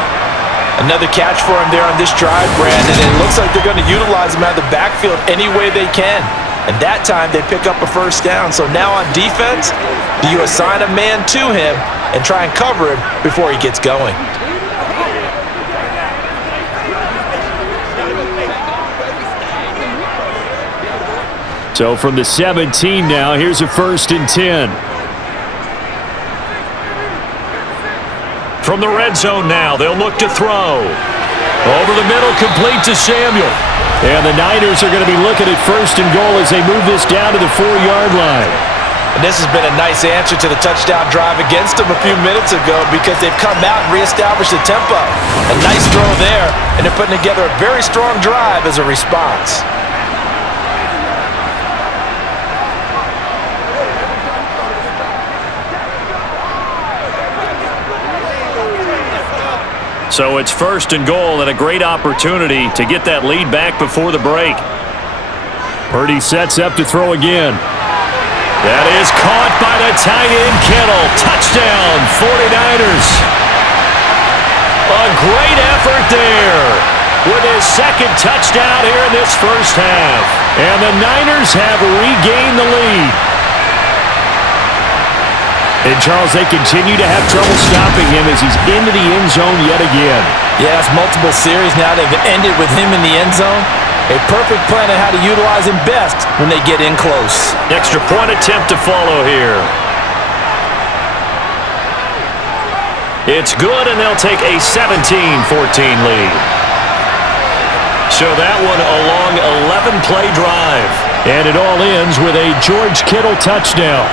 Another catch for him there on this drive, Brandon, and it looks like they're going to utilize him out of the backfield any way they can. And that time, they pick up a first down. So now on defense, do you assign a man to him and try and cover him before he gets going? So from the 17 now, here's a 1st and 10. From the red zone now, they'll look to throw. Over the middle, complete to Samuel. And the Niners are going to be looking at 1st and goal as they move this down to the 4-yard line. And this has been a nice answer to the touchdown drive against them a few minutes ago because they've come out and reestablished the tempo. A nice throw there, and they're putting together a very strong drive as a response. So it's 1st and goal and a great opportunity to get that lead back before the break. Purdy sets up to throw again. That is caught by the tight end, Kittle. Touchdown, 49ers. A great effort there with his 2nd touchdown here in this first half. And the Niners have regained the lead. And, Charles, they continue to have trouble stopping him as he's into the end zone yet again. Yeah, it's multiple series now. They've ended with him in the end zone. A perfect plan on how to utilize him best when they get in close. Extra point attempt to follow here. It's good, and they'll take a 17-14 lead. So that one a long 11-play drive. And it all ends with a George Kittle touchdown.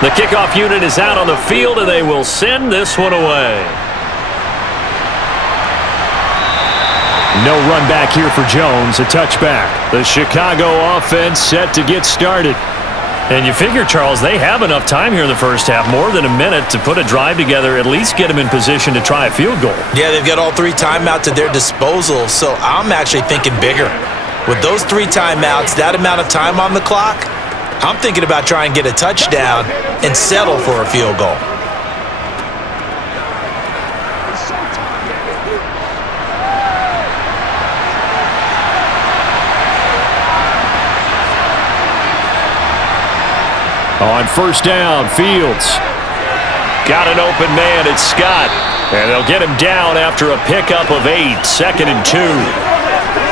The kickoff unit is out on the field, and they will send this one away. No run back here for Jones, a touchback. The Chicago offense set to get started. And you figure, Charles, they have enough time here in the first half, more than a minute, to put a drive together, at least get them in position to try a field goal. Yeah, they've got all 3 timeouts at their disposal, so I'm actually thinking bigger. With those 3 timeouts, that amount of time on the clock, I'm thinking about trying to get a touchdown and settle for a field goal. On first down, Fields. Got an open man, it's Scott. And they'll get him down after a pickup of 8, 2nd and 2.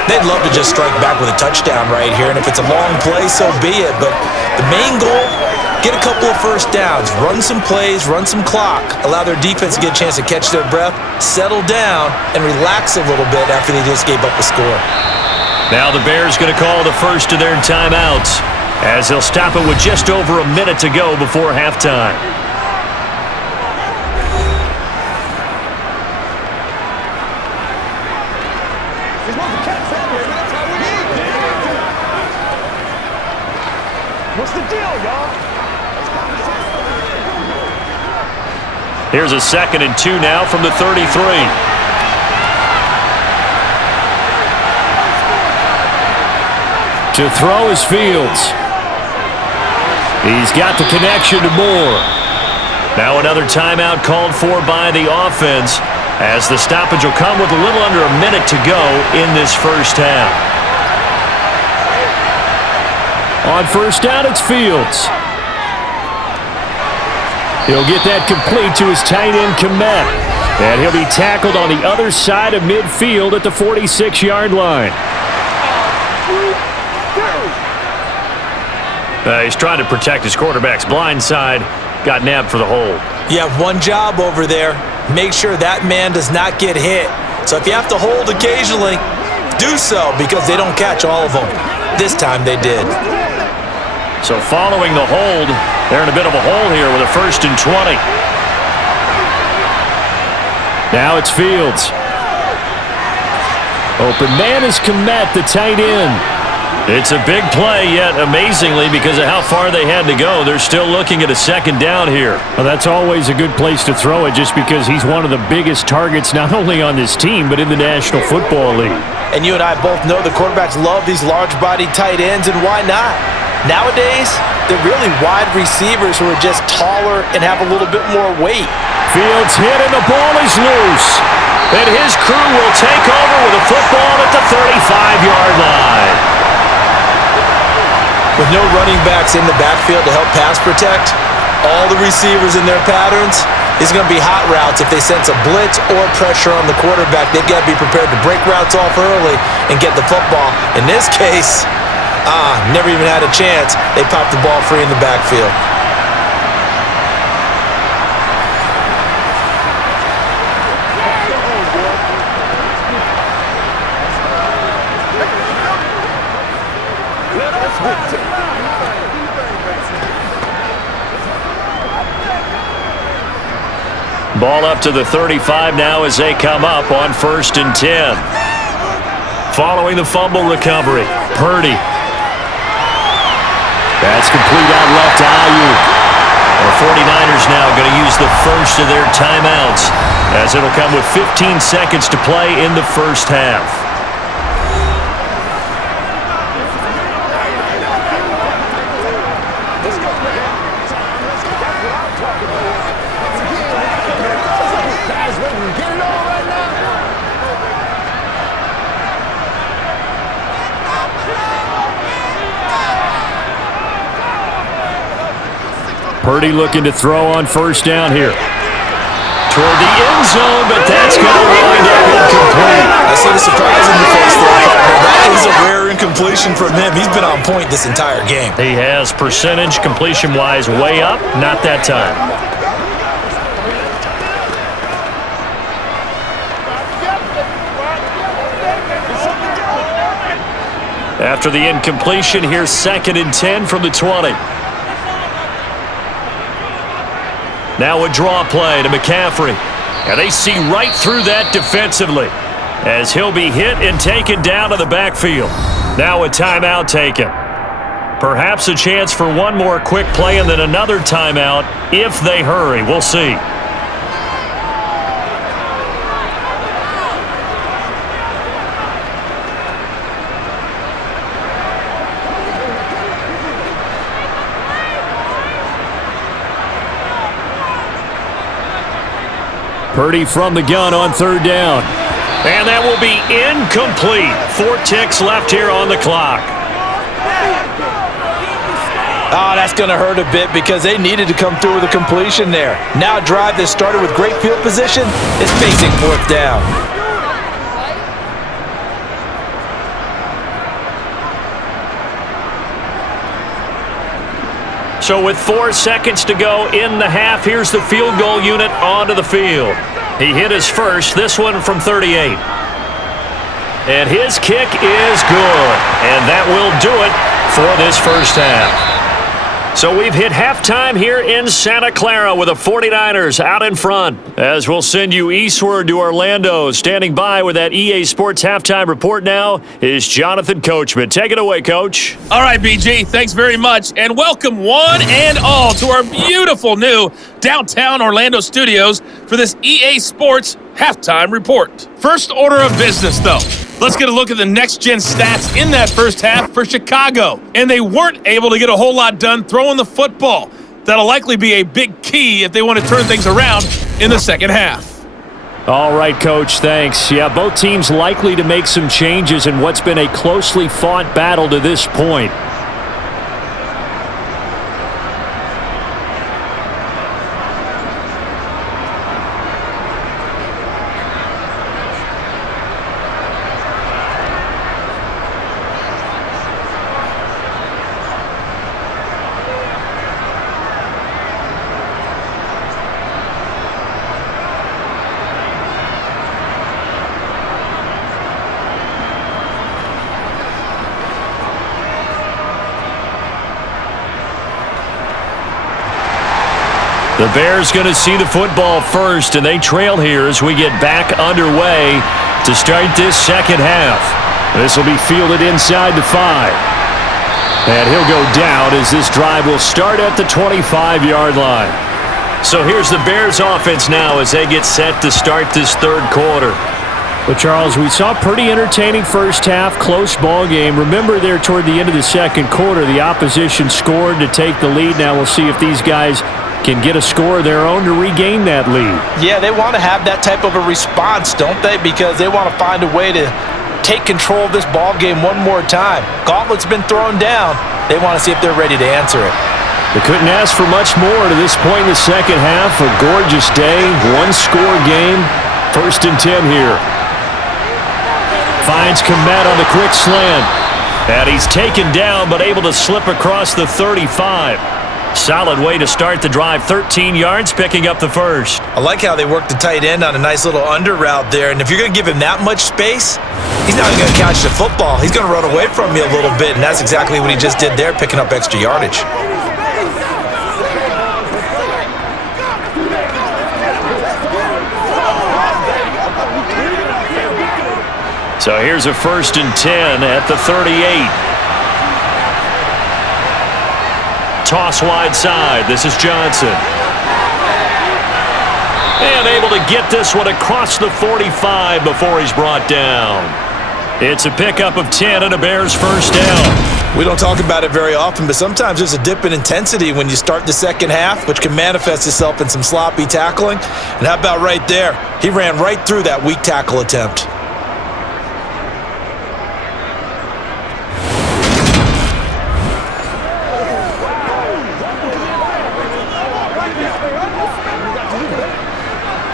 They'd love to just strike back with a touchdown right here, and if it's a long play, so be it. But the main goal, get a couple of first downs, run some plays, run some clock, allow their defense to get a chance to catch their breath, settle down, and relax a little bit after they just gave up the score. Now the Bears going to call the first of their timeouts, as they'll stop it with just over a minute to go before halftime. What's the deal, y'all? Here's a 2nd and 2 now from the 33. To throw is Fields. He's got the connection to Moore. Now another timeout called for by the offense, as the stoppage will come with a little under a minute to go in this first half. On first down, it's Fields. He'll get that complete to his tight end, Kmet. And he'll be tackled on the other side of midfield at the 46-yard line. He's trying to protect his quarterback's blind side. Got nabbed for the hold. You have one job over there. Make sure that man does not get hit. So if you have to hold occasionally, do so, because they don't catch all of them. This time they did. So following the hold, they're in a bit of a hole here with a 1st and 20. Now it's Fields. Open man is Kmet, the tight end. It's a big play, yet amazingly, because of how far they had to go, they're still looking at a 2nd down here. Well, that's always a good place to throw it, just because he's one of the biggest targets not only on this team, but in the National Football League. And you and I both know the quarterbacks love these large-bodied tight ends, and why not? Nowadays, they're really wide receivers who are just taller and have a little bit more weight. Fields hit and the ball is loose. And his crew will take over with a football at the 35-yard line. With no running backs in the backfield to help pass protect, all the receivers in their patterns is going to be hot routes. If they sense a blitz or pressure on the quarterback, they've got to be prepared to break routes off early and get the football. In this case, never even had a chance. They popped the ball free in the backfield. Ball up to the 35 now as they come up on 1st and 10. Following the fumble recovery, Purdy. That's complete out left to Ayuk. The 49ers now going to use the first of their timeouts, as it'll come with 15 seconds to play in the first half. Purdy looking to throw on first down here. Toward the end zone, but that's going to wind up incomplete. I see the surprise in your face there, partner. That is a rare incompletion from him. He's been on point this entire game. He has percentage completion-wise way up, not that time. After the incompletion, here's 2nd and 10 from the 20. Now a draw play to McCaffrey. And they see right through that defensively as he'll be hit and taken down to the backfield. Now a timeout taken. Perhaps a chance for one more quick play and then another timeout if they hurry. We'll see. Purdy from the gun on 3rd down. And that will be incomplete. 4 ticks left here on the clock. Oh, that's going to hurt a bit because they needed to come through with a completion there. Now a drive that started with great field position is facing 4th down. So with 4 seconds to go in the half, here's the field goal unit onto the field. He hit his first, this one from 38. And his kick is good. And that will do it for this first half. So we've hit halftime here in Santa Clara with the 49ers out in front. As we'll send you eastward to Orlando. Standing by with that EA Sports halftime report now is Jonathan Coachman. Take it away, Coach. All right, BG, thanks very much. And welcome one and all to our beautiful new downtown Orlando studios for this EA Sports halftime report. First order of business, though. Let's get a look at the next-gen stats in that first half for Chicago. And they weren't able to get a whole lot done throwing the football. That'll likely be a big key if they want to turn things around in the second half. All right, Coach, thanks. Yeah, both teams likely to make some changes in what's been a closely fought battle to this point. The Bears going to see the football first, and they trail here as we get back underway to start this second half. This will be fielded inside the 5. And he'll go down as this drive will start at the 25-yard line. So here's the Bears offense now as they get set to start this third quarter. But, Charles, we saw a pretty entertaining first half, close ball game. Remember there toward the end of the second quarter, the opposition scored to take the lead. Now we'll see if these guys can get a score of their own to regain that lead. Yeah, they want to have that type of a response, don't they? Because they want to find a way to take control of this ball game one more time. Gauntlet's been thrown down. They want to see if they're ready to answer it. They couldn't ask for much more to this point in the second half. A gorgeous day, one-score game. 1st and 10 here. Finds Komet on the quick slant. And he's taken down but able to slip across the 35. Solid way to start the drive. 13 yards, picking up the first. I like how they worked the tight end on a nice little under route there. And if you're going to give him that much space, he's not going to catch the football. He's going to run away from me a little bit, and that's exactly what he just did there, picking up extra yardage. So here's a 1st and 10 at the 38. Toss wide side. This is Johnson. And able to get this one across the 45 before he's brought down. It's a pickup of 10 and a Bears first down. We don't talk about it very often, but sometimes there's a dip in intensity when you start the second half, which can manifest itself in some sloppy tackling. And how about right there? He ran right through that weak tackle attempt.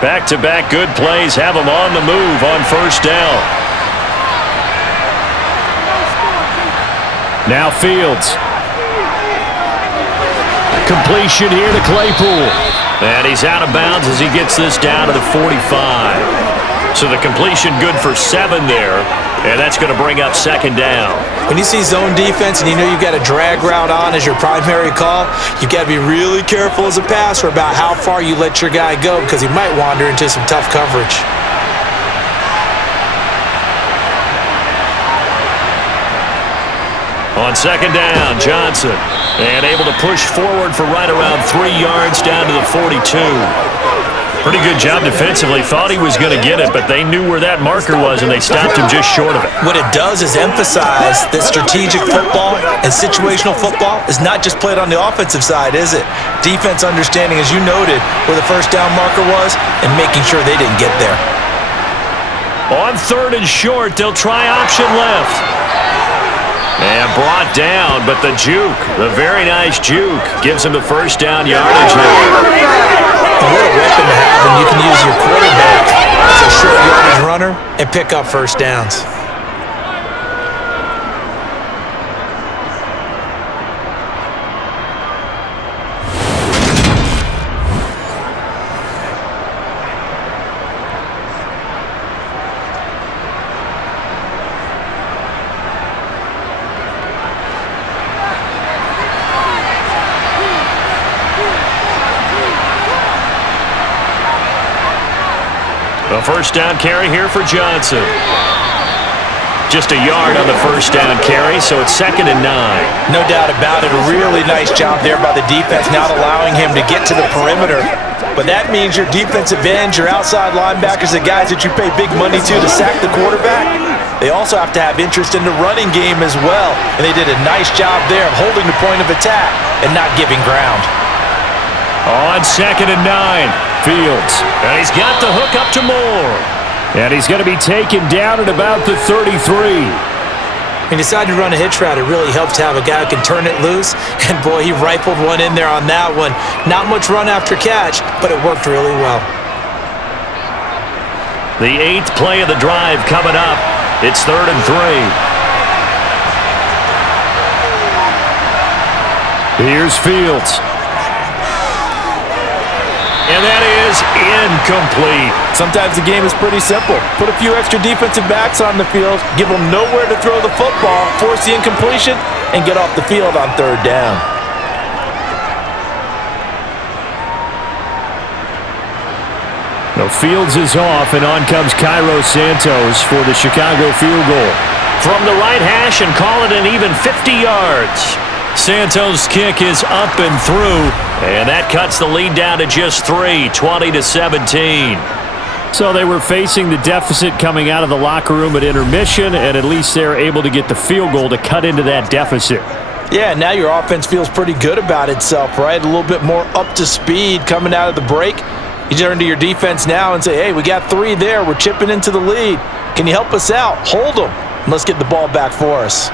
Back-to-back good plays have them on the move on first down. Now Fields. Completion here to Claypool. And he's out of bounds as he gets this down to the 45. So the completion good for 7 there. And that's going to bring up second down. When you see zone defense and you know you've got a drag route on as your primary call, you've got to be really careful as a passer about how far you let your guy go because he might wander into some tough coverage. On second down, Johnson. And able to push forward for right around 3 yards down to the 42. Pretty good job defensively. Thought he was going to get it, but they knew where that marker was, and they stopped him just short of it. What it does is emphasize that strategic football and situational football is not just played on the offensive side, is it? Defense understanding, as you noted, where the first down marker was and making sure they didn't get there. On 3rd and short, they'll try option left. And brought down, but the juke, the very nice juke, gives him the first down yardage there. And what a weapon to have when you can use your quarterback as a short yardage runner and pick up first downs. A first down carry here for Johnson. Just a yard on the first down carry, so it's 2nd and 9. No doubt about it. A really nice job there by the defense, not allowing him to get to the perimeter. But that means your defensive ends, your outside linebackers, the guys that you pay big money to sack the quarterback, they also have to have interest in the running game as well. And they did a nice job there of holding the point of attack and not giving ground. On 2nd and 9. Fields, and he's got the hook up to Moore. And he's going to be taken down at about the 33. When you decide to run a hitch route, it really helps to have a guy who can turn it loose. And boy, he rifled one in there on that one. Not much run after catch, but it worked really well. The 8th play of the drive coming up. It's 3rd and 3. Here's Fields. And that is incomplete. Sometimes the game is pretty simple. Put a few extra defensive backs on the field, give them nowhere to throw the football, force the incompletion, and get off the field on 3rd down. Now Fields is off, and on comes Cairo Santos for the Chicago field goal. From the right hash and call it an even 50 yards. Santos' kick is up and through, and that cuts the lead down to just 3, 20-17. So they were facing the deficit coming out of the locker room at intermission, and at least they're able to get the field goal to cut into that deficit. Yeah, now your offense feels pretty good about itself, right? A little bit more up to speed coming out of the break. You turn to your defense now and say, hey, we got 3 there. We're chipping into the lead. Can you help us out? Hold them. And let's get the ball back for us.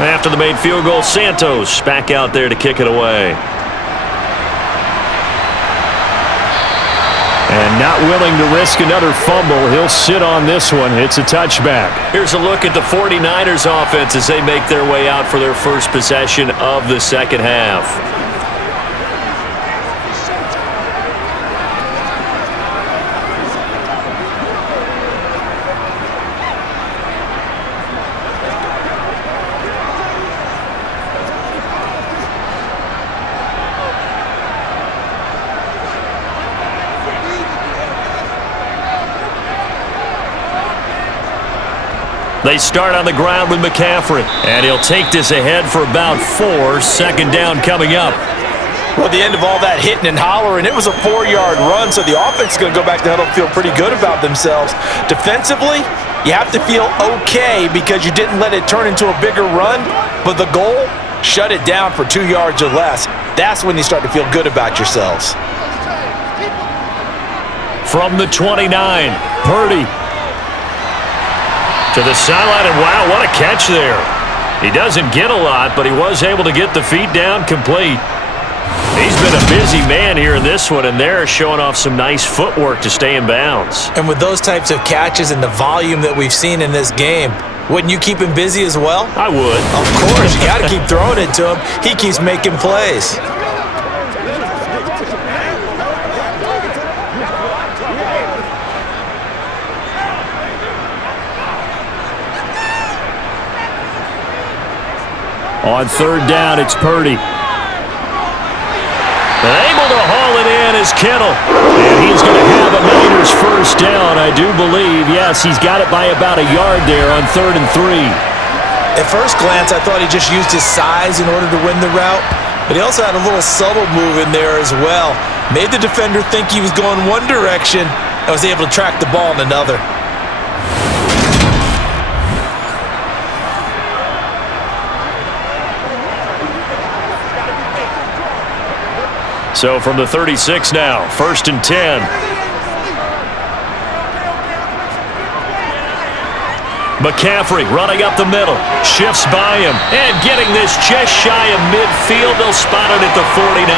After the made field goal, Santos back out there to kick it away. And not willing to risk another fumble, he'll sit on this one. It's a touchback. Here's a look at the 49ers offense as they make their way out for their first possession of the second half. They start on the ground with McCaffrey, and he'll take this ahead for about 4. Second down coming up. Well, at the end of all that hitting and hollering, it was a 4-yard run, so the offense is going to go back to huddle and feel pretty good about themselves. Defensively, you have to feel okay because you didn't let it turn into a bigger run, but the goal, shut it down for 2 yards or less. That's when you start to feel good about yourselves. From the 29, Purdy. To the sideline, and wow, what a catch there. He doesn't get a lot, but he was able to get the feet down complete. He's been a busy man here in this one, and they're showing off some nice footwork to stay in bounds. And with those types of catches and the volume that we've seen in this game, wouldn't you keep him busy as well? I would. Of course, you got to keep throwing it to him. He keeps making plays. On third down, it's Purdy. Able to haul it in is Kittle. And he's going to have a Niners first down, I do believe. Yes, he's got it by about a yard there on 3rd and 3. At first glance, I thought he just used his size in order to win the route, but he also had a little subtle move in there as well. Made the defender think he was going one direction and was able to track the ball in another. So from the 36 now, 1st and 10. McCaffrey running up the middle, shifts by him, and getting this just shy of midfield. They'll spot it at the 49.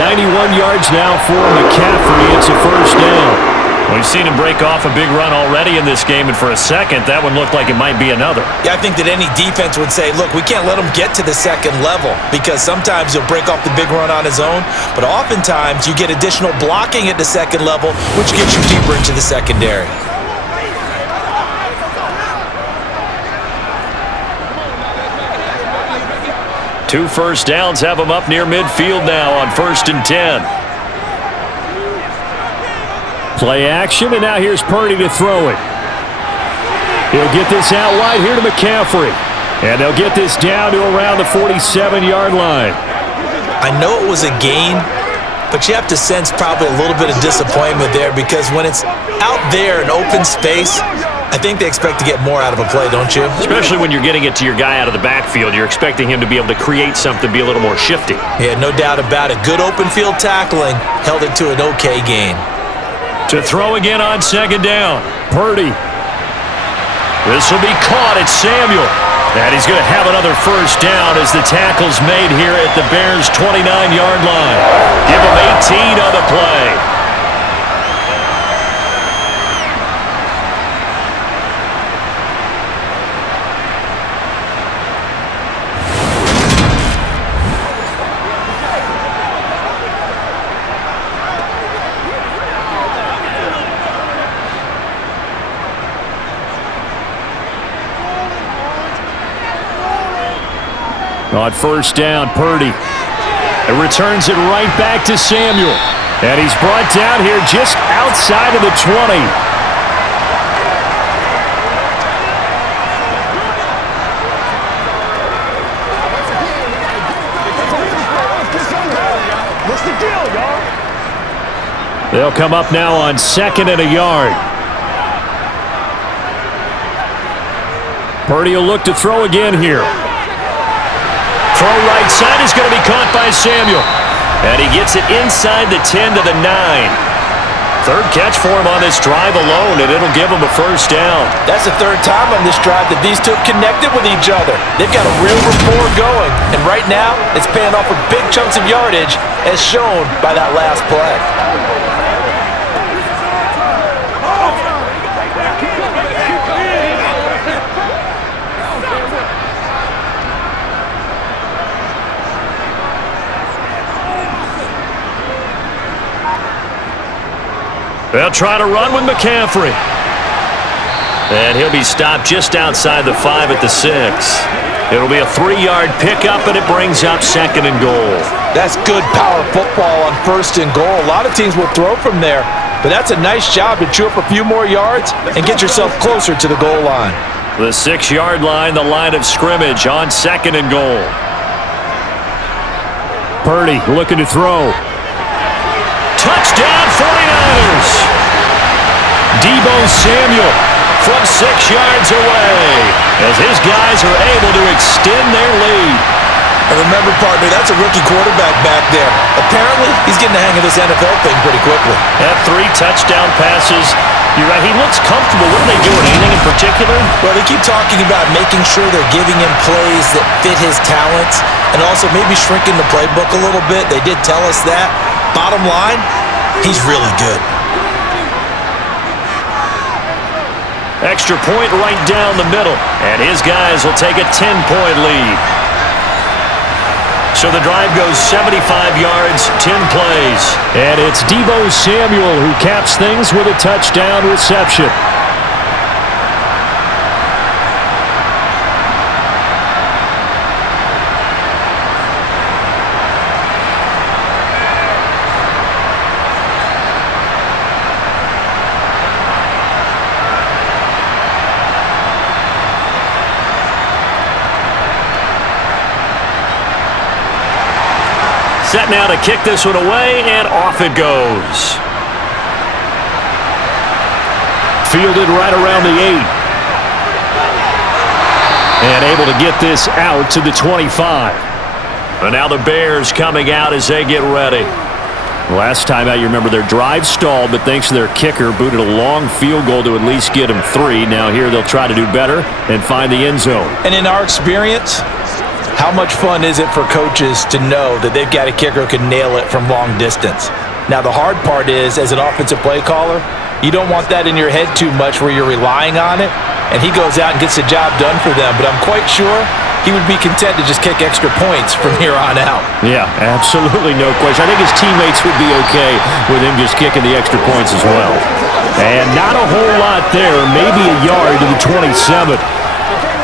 91 yards now for McCaffrey. It's a first down. We've seen him break off a big run already in this game, and for a second, that one looked like it might be another. Yeah, I think that any defense would say, look, we can't let him get to the second level, because sometimes he'll break off the big run on his own, but oftentimes you get additional blocking at the second level, which gets you deeper into the secondary. Two first downs have him up near midfield now on 1st and 10. Play action, and now here's Purdy to throw it. He'll get this out wide here to McCaffrey. And they'll get this down to around the 47-yard line. I know it was a gain, but you have to sense probably a little bit of disappointment there, because when it's out there in open space, I think they expect to get more out of a play, don't you? Especially when you're getting it to your guy out of the backfield. You're expecting him to be able to create something, be a little more shifty. Yeah, no doubt about it. Good open field tackling held it to an okay gain. To throw again on 2nd down, Purdy. This will be caught at Samuel. And he's going to have another first down as the tackle's made here at the Bears' 29-yard line. Give him 18 on the play. On 1st down, Purdy. It returns it right back to Samuel. And he's brought down here just outside of the 20. What's the deal, y'all? They'll come up now on 2nd and a yard. Purdy will look to throw again here. Throw right side is going to be caught by Samuel. And he gets it inside the 10 to the 9. Third catch for him on this drive alone, and it'll give him a first down. That's the third time on this drive that these two have connected with each other. They've got a real rapport going, and right now it's paying off with big chunks of yardage, as shown by that last play. They'll try to run with McCaffrey. And he'll be stopped just outside the 5 at the 6. It'll be a 3-yard pickup, and it brings up 2nd and goal. That's good power football on 1st and goal. A lot of teams will throw from there, but that's a nice job to chew up a few more yards and get yourself closer to the goal line. The 6-yard line, the line of scrimmage on 2nd and goal. Purdy looking to throw. Touchdown 49ers! Deebo Samuel from 6 yards away as his guys are able to extend their lead. And remember, partner, that's a rookie quarterback back there. Apparently, he's getting the hang of this NFL thing pretty quickly. Had 3 touchdown passes. You're right, he looks comfortable. What are they doing? Anything in particular? Well, they keep talking about making sure they're giving him plays that fit his talents and also maybe shrinking the playbook a little bit. They did tell us that. Bottom line, he's really good. Extra point right down the middle. And his guys will take a 10-point lead. So the drive goes 75 yards, 10 plays. And it's Deebo Samuel who caps things with a touchdown reception. Set now to kick this one away, and off it goes. Fielded right around the 8. And able to get this out to the 25. And now the Bears coming out as they get ready. Last time out, you remember their drive stalled, but thanks to their kicker, booted a long field goal to at least get them 3. Now here they'll try to do better and find the end zone. And in our experience, how much fun is it for coaches to know that they've got a kicker who can nail it from long distance? Now, the hard part is, as an offensive play caller, you don't want that in your head too much where you're relying on it, and he goes out and gets the job done for them. But I'm quite sure he would be content to just kick extra points from here on out. Yeah, absolutely no question. I think his teammates would be okay with him just kicking the extra points as well. And not a whole lot there, maybe a yard to the 27.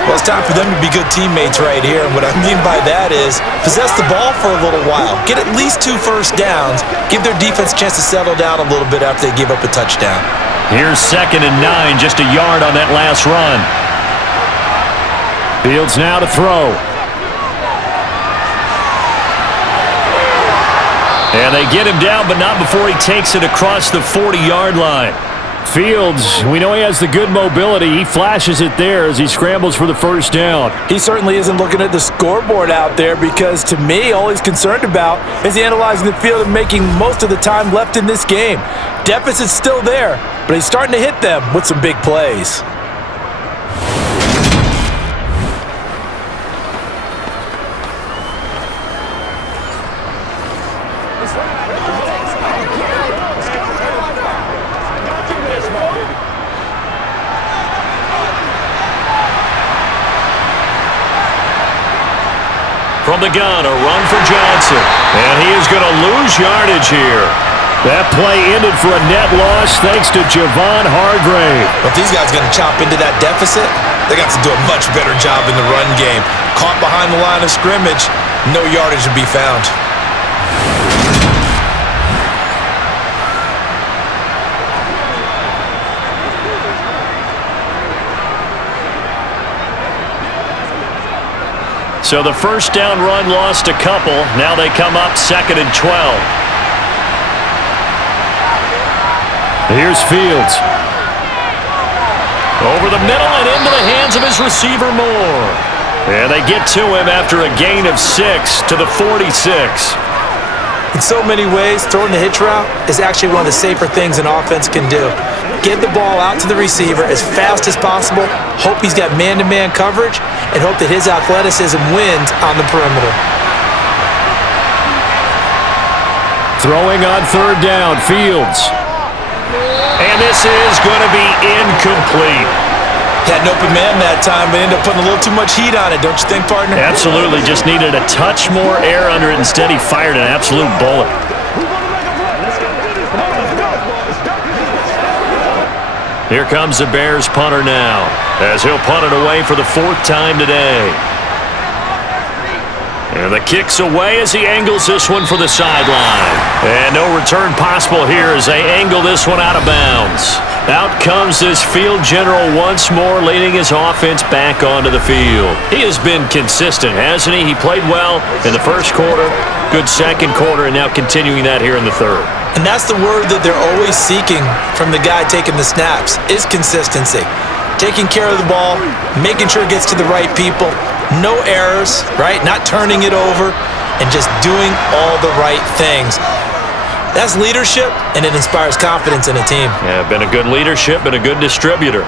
Well, it's time for them to be good teammates right here. And what I mean by that is possess the ball for a little while. Get at least 2 first downs. Give their defense a chance to settle down a little bit after they give up a touchdown. Here's 2nd and 9, just a yard on that last run. Fields now to throw. And they get him down, but not before he takes it across the 40-yard line. Fields, we know he has the good mobility. He flashes it there as he scrambles for the first down. He certainly isn't looking at the scoreboard out there because, to me, all he's concerned about is analyzing the field and making most of the time left in this game. Deficit's still there, but he's starting to hit them with some big plays. From the gun, a run for Johnson. And he is going to lose yardage here. That play ended for a net loss thanks to Javon Hargrave. But if these guys are going to chop into that deficit, they got to do a much better job in the run game. Caught behind the line of scrimmage, no yardage to be found. So the first down run lost a couple. Now they come up 2nd and 12. Here's Fields. Over the middle and into the hands of his receiver Moore. And they get to him after a gain of 6 to the 46. In so many ways, throwing the hitch route is actually one of the safer things an offense can do. Get the ball out to the receiver as fast as possible, hope he's got man-to-man coverage, and hope that his athleticism wins on the perimeter. Throwing on 3rd down, Fields. And this is going to be incomplete. Had an open man that time, but ended up putting a little too much heat on it, don't you think, partner? Absolutely, just needed a touch more air under it. Instead, he fired an absolute bullet. Here comes the Bears punter now, as he'll punt it away for the 4th time today. And the kick's away as he angles this one for the sideline. And no return possible here as they angle this one out of bounds. Out comes this field general once more, leading his offense back onto the field. He has been consistent, hasn't he? He played well in the first quarter, good second quarter, and now continuing that here in the third. And that's the word that they're always seeking from the guy taking the snaps, is consistency. Taking care of the ball, making sure it gets to the right people, no errors, right? Not turning it over and just doing all the right things. That's leadership, and it inspires confidence in a team. Yeah, been a good leadership, been a good distributor.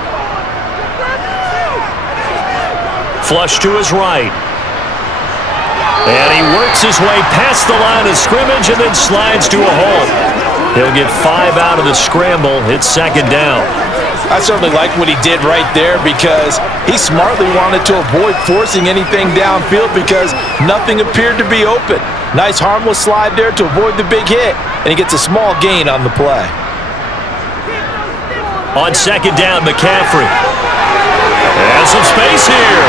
Flush to his right. And he works his way past the line of scrimmage and then slides to a hole. He'll get 5 out of the scramble. It's second down. I certainly like what he did right there because he smartly wanted to avoid forcing anything downfield because nothing appeared to be open. Nice harmless slide there to avoid the big hit, and he gets a small gain on the play. On second down, McCaffrey. And some space here.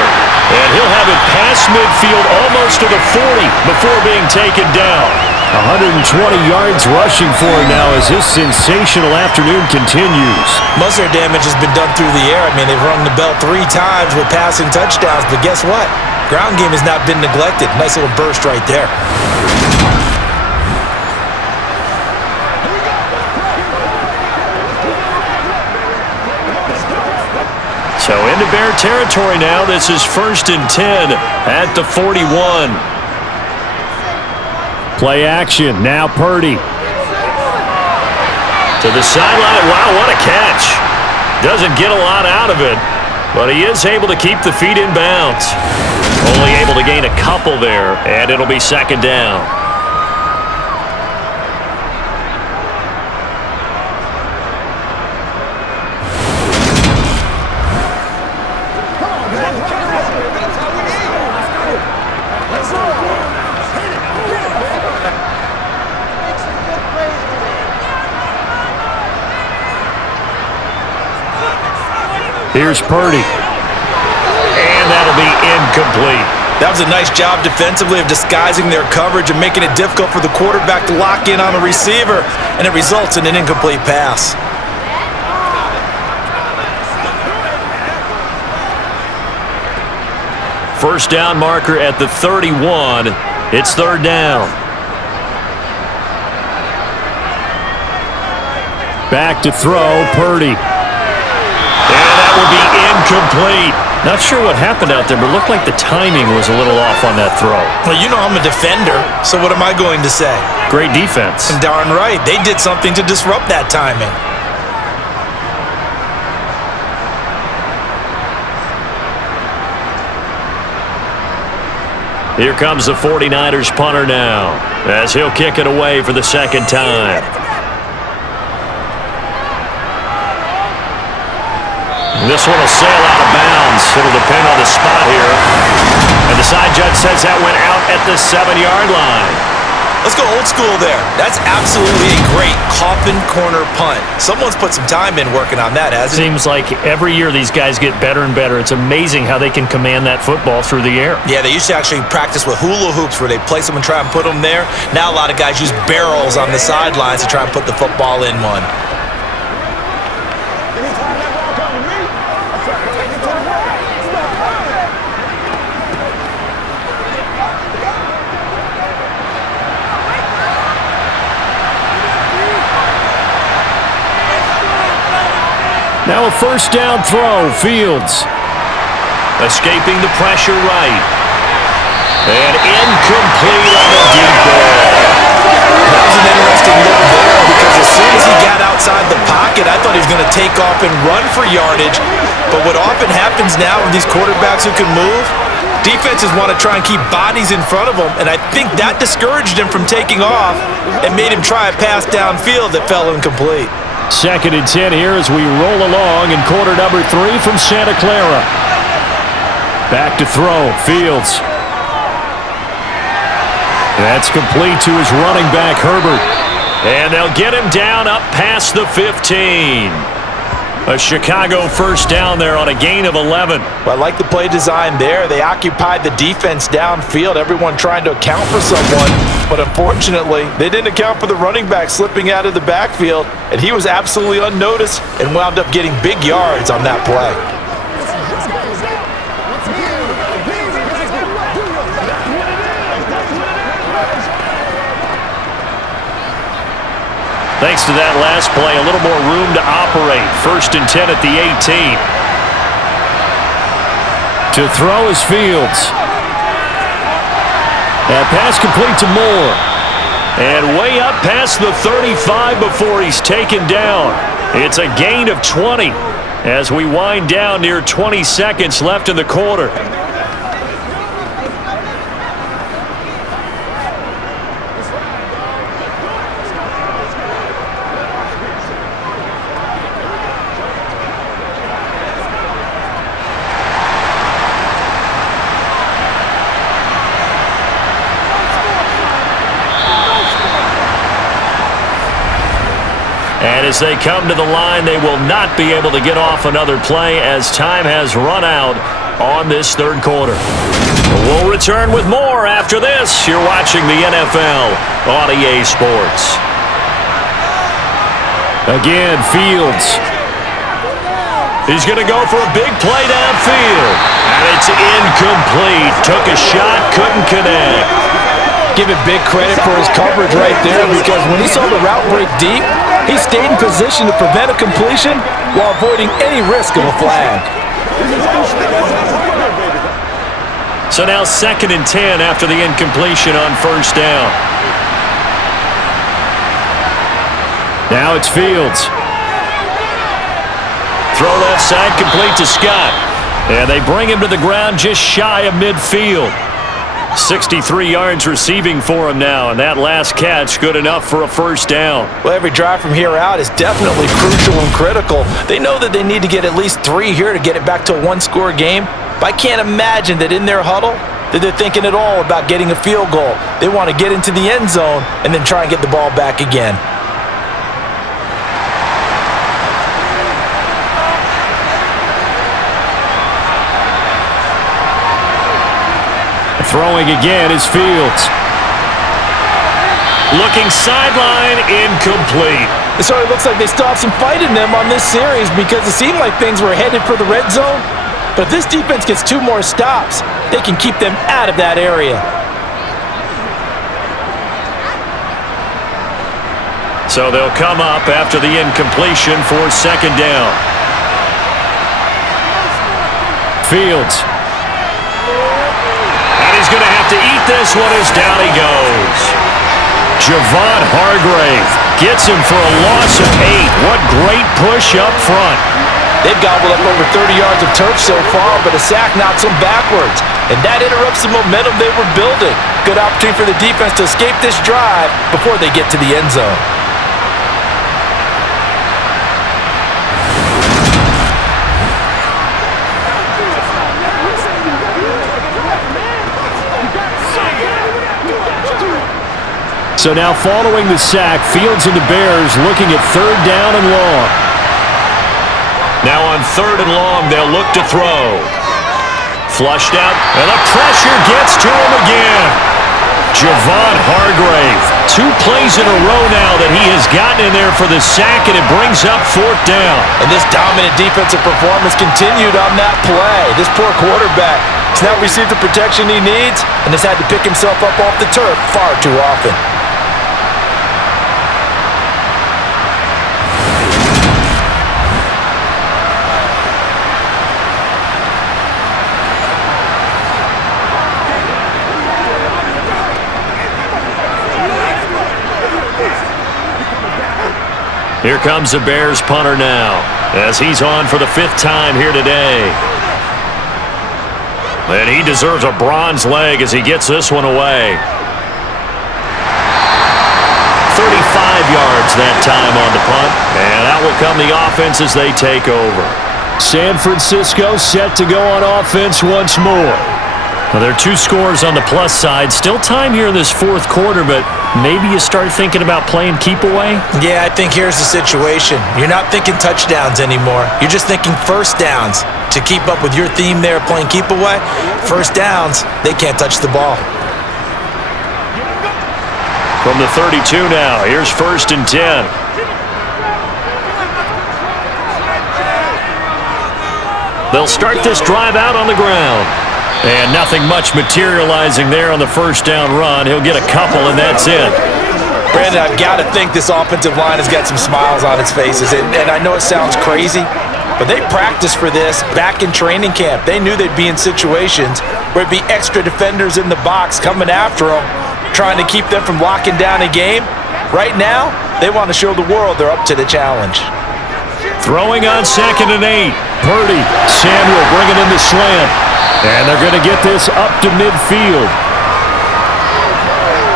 And he'll have it past midfield almost to the 40 before being taken down. 120 yards rushing for him now as this sensational afternoon continues. Most of their damage has been done through the air. I mean, they've rung the bell 3 times with passing touchdowns, but guess what? Ground game has not been neglected. Nice little burst right there. So into Bear territory now. This is 1st and 10 at the 41. Play action. Now Purdy. To the sideline. Wow, what a catch. Doesn't get a lot out of it, but he is able to keep the feet in bounds. Only able to gain a couple there, and it'll be second down. Here's Purdy. And that'll be incomplete. That was a nice job defensively of disguising their coverage and making it difficult for the quarterback to lock in on the receiver, and it results in an incomplete pass. First down marker at the 31. It's third down. Back to throw, Purdy. And that would be incomplete. Not sure what happened out there, but it looked like the timing was a little off on that throw. Well, you know I'm a defender, so what am I going to say? Great defense. Darn right. They did something to disrupt that timing. Here comes the 49ers punter now, as he'll kick it away for the second time. This one will sail out of bounds. It'll depend on the spot here. And the side judge says that went out at the 7-yard line. Let's go old school there. That's absolutely a great coffin corner punt. Someone's put some time in working on that, hasn't it? Seems like every year these guys get better and better. It's amazing how they can command that football through the air. Yeah, they used to actually practice with hula hoops where they place them and try and put them there. Now a lot of guys use barrels on the sidelines to try and put the football in one. Now a first down throw, Fields. Escaping the pressure right. And incomplete on the deep ball. That was an interesting look there because as soon as he got outside the pocket, I thought he was going to take off and run for yardage. But what often happens now with these quarterbacks who can move, defenses want to try and keep bodies in front of them, and I think that discouraged him from taking off and made him try a pass downfield that fell incomplete. Second and 10 here as we roll along in quarter number 3 from Santa Clara. Back to throw, Fields. That's complete to his running back, Herbert. And they'll get him down up past the 15. A Chicago first down there on a gain of 11. Well, I like the play design there. They occupied the defense downfield, everyone trying to account for someone. But unfortunately, they didn't account for the running back slipping out of the backfield, and he was absolutely unnoticed and wound up getting big yards on that play. Thanks to that last play, a little more room to operate. First and 10 at the 18. To throw is Fields. That pass complete to Moore. And way up past the 35 before he's taken down. It's a gain of 20 as we wind down near 20 seconds left in the quarter. And as they come to the line, they will not be able to get off another play as time has run out on this third quarter. We'll return with more after this. You're watching the NFL on EA Sports. Again, Fields. He's going to go for a big play downfield. And it's incomplete. Took a shot, couldn't connect. Give it big credit for his coverage right there, because when he saw the route break deep, he stayed in position to prevent a completion while avoiding any risk of a flag. So now 2nd and 10 after the incompletion on first down. Now it's Fields. Throw left side complete to Scott. And they bring him to the ground just shy of midfield. 63 yards receiving for him now, and that last catch good enough for a first down. Well, every drive from here out is definitely crucial and critical. They know that they need to get at least 3 here to get it back to a one-score game, but I can't imagine that in their huddle that they're thinking at all about getting a field goal. They want to get into the end zone and then try and get the ball back again. Throwing again is Fields. Looking sideline, incomplete. It sort of looks like they still have some fight in them on this series, because it seemed like things were headed for the red zone. But if this defense gets 2 more stops, they can keep them out of that area. So they'll come up after the incompletion for second down. Fields. He's going to have to eat this one as down he goes. Javon Hargrave gets him for a loss of 8. What great push up front. They've gobbled up over 30 yards of turf so far, but a sack knocks them backwards. And that interrupts the momentum they were building. Good opportunity for the defense to escape this drive before they get to the end zone. So now following the sack, Fields and the Bears looking at 3rd down and long. Now on 3rd and long, they'll look to throw. Flushed out, and the pressure gets to him again. Javon Hargrave. 2 plays in a row now that he has gotten in there for the sack, and it brings up 4th down. And this dominant defensive performance continued on that play. This poor quarterback has not received the protection he needs and has had to pick himself up off the turf far too often. Here comes the Bears punter now, as he's on for the 5th time here today. And he deserves a bronze leg as he gets this one away. 35 yards that time on the punt, and out will come the offense as they take over. San Francisco set to go on offense once more. Now, there are 2 scores on the plus side. Still time here in this 4th quarter, but maybe you start thinking about playing keep away? Yeah, I think here's the situation. You're not thinking touchdowns anymore. You're just thinking first downs. To keep up with your theme there, playing keep away, first downs, they can't touch the ball. From the 32 now, here's 1st and 10. They'll start this drive out on the ground. And nothing much materializing there on the first down run. He'll get a couple, and that's it. Brandon, I've got to think this offensive line has got some smiles on its faces. And I know it sounds crazy, but they practiced for this back in training camp. They knew they'd be in situations where it'd be extra defenders in the box coming after them, trying to keep them from locking down a game. Right now, they want to show the world they're up to the challenge. Throwing on 2nd and 8. Purdy. Samuel bringing in the slant. And they're going to get this up to midfield.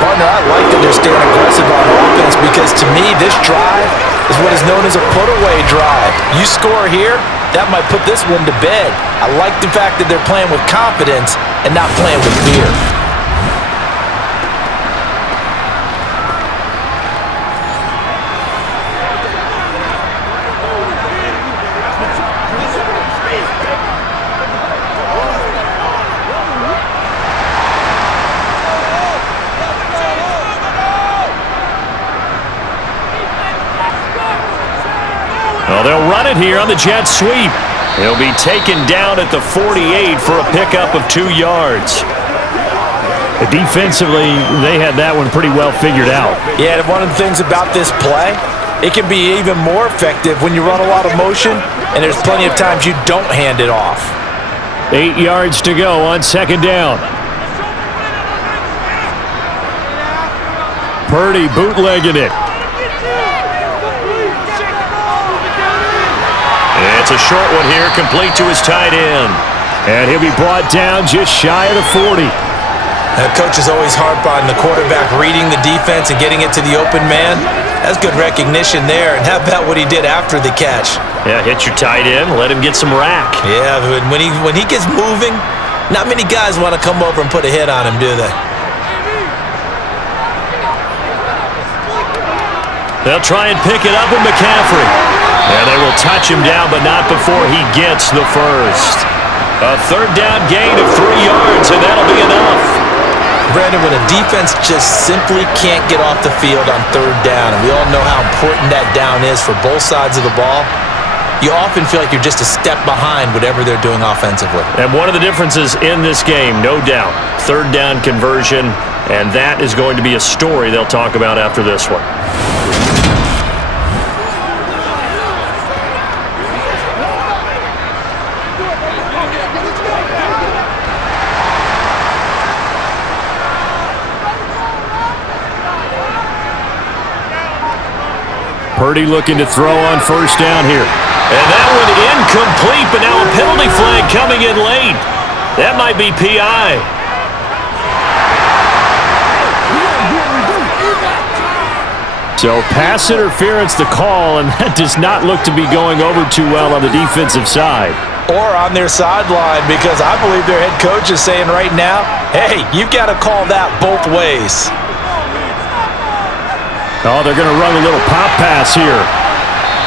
Partner, I like that they're staying aggressive on offense because to me, this drive is what is known as a put-away drive. You score here, that might put this one to bed. I like the fact that they're playing with confidence and not playing with fear. Well, they'll run it here on the jet sweep. He'll be taken down at the 48 for a pickup of 2 yards. Defensively, they had that one pretty well figured out. Yeah, and one of the things about this play, it can be even more effective when you run a lot of motion, and there's plenty of times you don't hand it off. 8 yards to go on 2nd down. Purdy bootlegging it. It's a short one here, complete to his tight end. And he'll be brought down just shy of the 40. Coach is always harp on the quarterback reading the defense and getting it to the open man. That's good recognition there. And how about what he did after the catch? Yeah, hit your tight end, let him get some rack. Yeah, but when he gets moving, not many guys want to come over and put a hit on him, do they? They'll try and pick it up with McCaffrey. And they will touch him down, but not before he gets the first. A 3rd down gain of 3 yards, and that'll be enough. Brandon, when a defense just simply can't get off the field on 3rd down, and we all know how important that down is for both sides of the ball, you often feel like you're just a step behind whatever they're doing offensively. And one of the differences in this game, no doubt, 3rd down conversion, and that is going to be a story they'll talk about after this one. Purdy looking to throw on 1st down here. And that one incomplete, but now a penalty flag coming in late. That might be PI. So pass interference the call, and that does not look to be going over too well on the defensive side. Or on their sideline, because I believe their head coach is saying right now, hey, you've got to call that both ways. Oh, they're going to run a little pop pass here.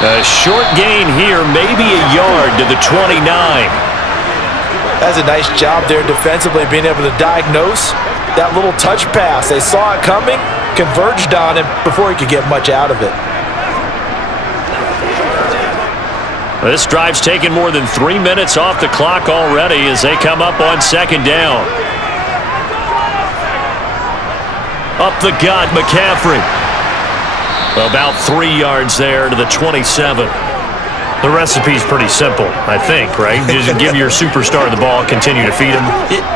A short gain here, maybe a yard to the 29. That's a nice job there defensively, being able to diagnose that little touch pass. They saw it coming, converged on him before he could get much out of it. This drive's taken more than 3 minutes off the clock already as they come up on 2nd down. Up the gut, McCaffrey. About 3 yards there to the 27. The recipe's pretty simple, I think, right? Just give your superstar the ball, continue to feed him.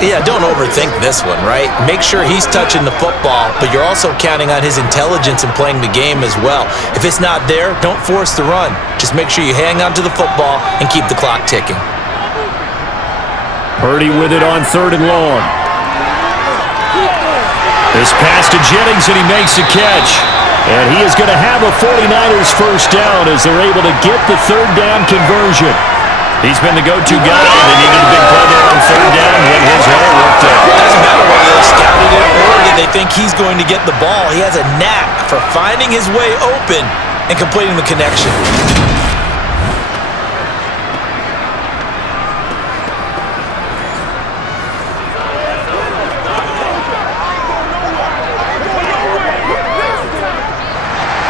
Yeah, don't overthink this one, right? Make sure he's touching the football, but you're also counting on his intelligence in playing the game as well. If it's not there, don't force the run. Just make sure you hang on to the football and keep the clock ticking. Purdy with it on 3rd and long. This pass to Jennings, and he makes a catch. And he is going to have a 49ers 1st down as they're able to get the 3rd down conversion. He's been the go-to guy, and they needed a big play there on 3rd down, and went his way. It worked out. It doesn't matter whether they scouted it or did they think he's going to get the ball. He has a knack for finding his way open and completing the connection.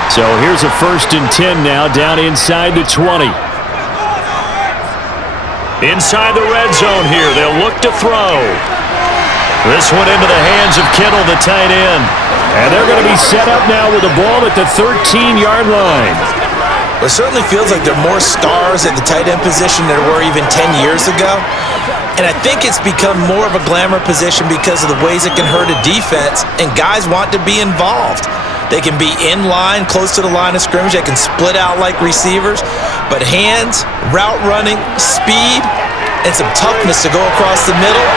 So here's a 1st and 10 now, down inside the 20. Inside the red zone here, they'll look to throw. This one into the hands of Kittle, the tight end. And they're going to be set up now with the ball at the 13-yard line. It certainly feels like there are more stars at the tight end position than there were even 10 years ago. And I think it's become more of a glamour position because of the ways it can hurt a defense, and guys want to be involved. They can be in line, close to the line of scrimmage. They can split out like receivers. But hands, route running, speed, and some toughness to go across the middle,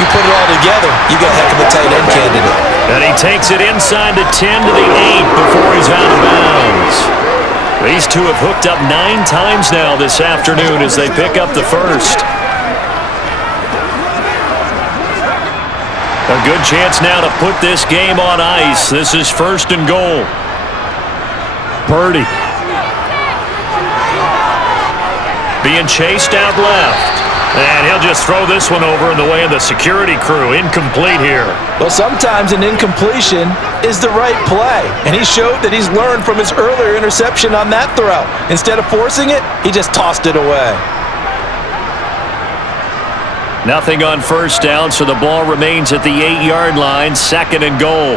you put it all together, you got a heck of a tight end candidate. And he takes it inside the 10 to the 8 before he's out of bounds. These two have hooked up 9 times now this afternoon as they pick up the first. A good chance now to put this game on ice. This is 1st and goal. Purdy. Being chased out left. And he'll just throw this one over in the way of the security crew. Incomplete here. Well, sometimes an incompletion is the right play. And he showed that he's learned from his earlier interception on that throw. Instead of forcing it, he just tossed it away. Nothing on 1st down, so the ball remains at the 8-yard line. 2nd and goal.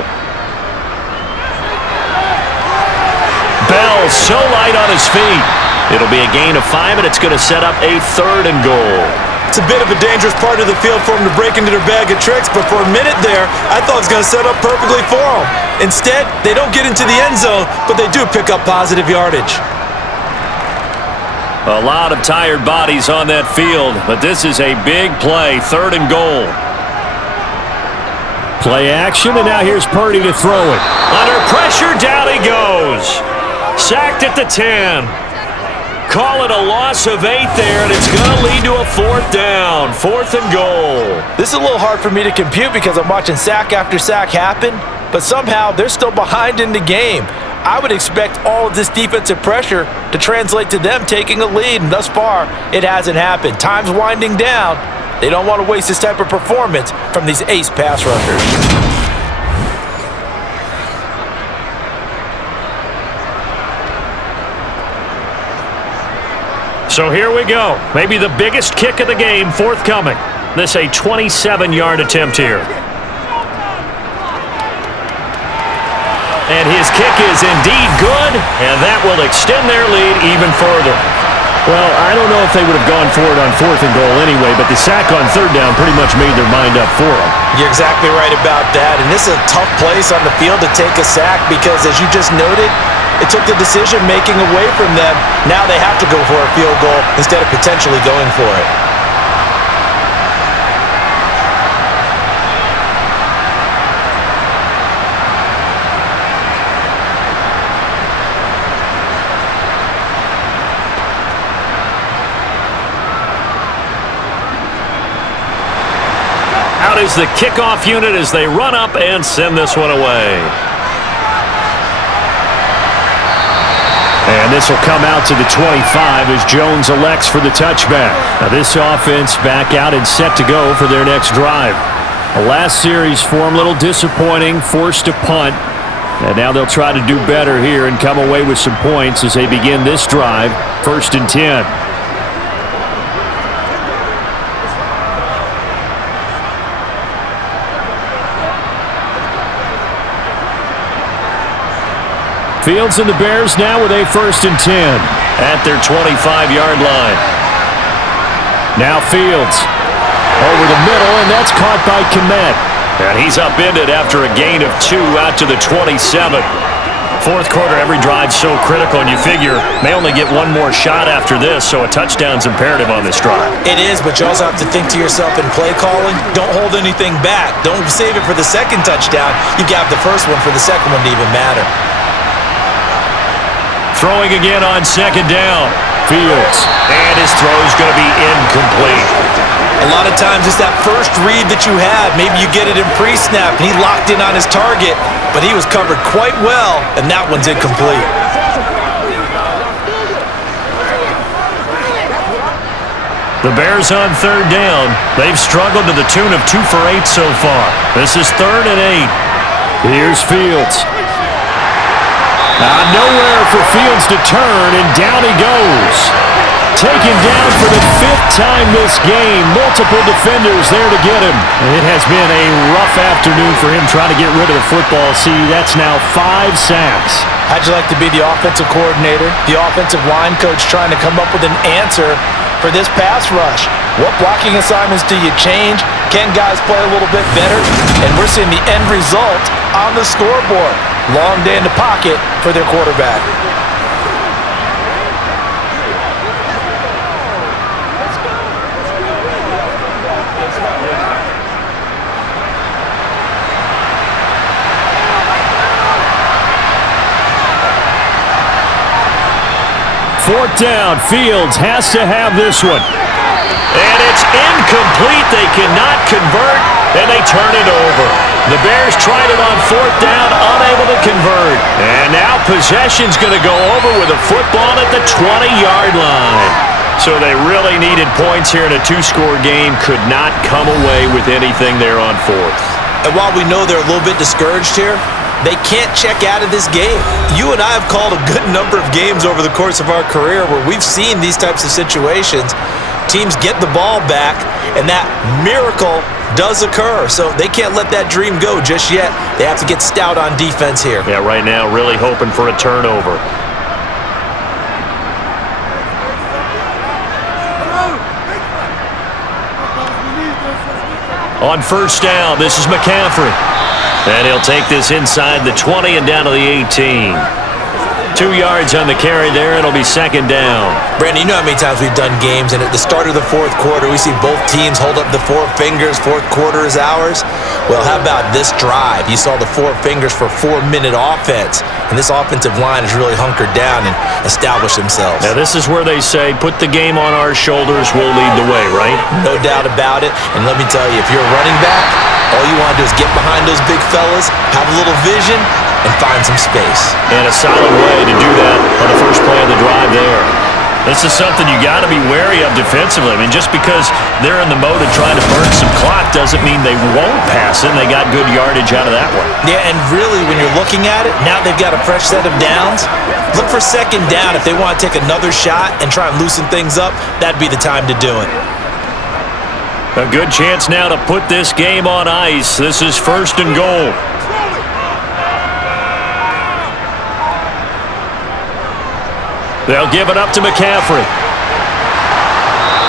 Bell so light on his feet. It'll be a gain of 5, and it's going to set up a 3rd and goal. It's a bit of a dangerous part of the field for him to break into their bag of tricks, but for a minute there, I thought it was going to set up perfectly for him. Instead, they don't get into the end zone, but they do pick up positive yardage. A lot of tired bodies on that field, but this is a big play. 3rd and goal. Play action, and now here's Purdy to throw it. Under pressure, down he goes. Sacked at the 10. Call it a loss of 8 there, and it's going to lead to a 4th down. 4th and goal. This is a little hard for me to compute because I'm watching sack after sack happen, but somehow they're still behind in the game. I would expect all of this defensive pressure to translate to them taking a lead, and thus far, it hasn't happened. Time's winding down. They don't want to waste this type of performance from these ace pass rushers. So here we go. Maybe the biggest kick of the game forthcoming. This a 27-yard attempt here. And his kick is indeed good, and that will extend their lead even further. Well, I don't know if they would have gone for it on 4th and goal anyway, but the sack on 3rd down pretty much made their mind up for them. You're exactly right about that, and this is a tough place on the field to take a sack because, as you just noted, it took the decision-making away from them. Now they have to go for a field goal instead of potentially going for it. Out is the kickoff unit as they run up and send this one away. And this will come out to the 25 as Jones elects for the touchback. Now this offense back out and set to go for their next drive. The last series for them a little disappointing, forced a punt. And now they'll try to do better here and come away with some points as they begin this drive, 1st and 10. Fields and the Bears now with a 1st and 10 at their 25-yard line. Now Fields over the middle, and that's caught by Kmet. And he's upended after a gain of 2 out to the 27. 4th quarter, every drive's so critical, and you figure may only get one more shot after this, so a touchdown's imperative on this drive. It is, but you also have to think to yourself in play calling, don't hold anything back. Don't save it for the second touchdown. You've got the first one for the second one to even matter. Throwing again on 2nd down. Fields. And his throw's going to be incomplete. A lot of times it's that first read that you have. Maybe you get it in pre-snap, and he locked in on his target, but he was covered quite well, and that one's incomplete. The Bears on 3rd down. They've struggled to the tune of 2 for 8 so far. This is 3rd and 8. Here's Fields. Nowhere for Fields to turn, and down he goes. Taken down for the 5th time this game. Multiple defenders there to get him. It has been a rough afternoon for him trying to get rid of the football. See, that's now 5 sacks. How'd you like to be the offensive coordinator, the offensive line coach trying to come up with an answer for this pass rush? What blocking assignments do you change? Can guys play a little bit better? And we're seeing the end result on the scoreboard. Long day in the pocket for their quarterback. Fourth down. Fields has to have this one. And it's incomplete. They cannot convert, and they turn it over. The Bears tried it on 4th down, unable to convert. And now possession's going to go over with a football at the 20-yard line. So they really needed points here in a 2-score game. Could not come away with anything there on 4th. And while we know they're a little bit discouraged here, they can't check out of this game. You and I have called a good number of games over the course of our career where we've seen these types of situations. Teams get the ball back, and that miracle does occur. So they can't let that dream go just yet. They have to get stout on defense here. Yeah, right now really hoping for a turnover. On 1st down, this is McCaffrey. And he'll take this inside the 20 and down to the 18. 2 yards on the carry there. It'll be 2nd down. Brandon, you know how many times we've done games, and at the start of the 4th quarter, we see both teams hold up the 4 fingers. 4th quarter is ours. Well, how about this drive? You saw the 4 fingers for 4-minute offense, and this offensive line has really hunkered down and established themselves. Now, this is where they say, put the game on our shoulders, we'll lead the way, right? No doubt about it. And let me tell you, if you're a running back, all you want to do is get behind those big fellas, have a little vision, and find some space. And a solid way to do that on the first play of the drive there. This is something you got to be wary of defensively. I mean, just because they're in the mode of trying to burn some clock doesn't mean they won't pass it, and they got good yardage out of that one. Yeah, and really, when you're looking at it, now they've got a fresh set of downs. Look for 2nd down. If they want to take another shot and try and loosen things up, that'd be the time to do it. A good chance now to put this game on ice. This is 1st and goal. They'll give it up to McCaffrey.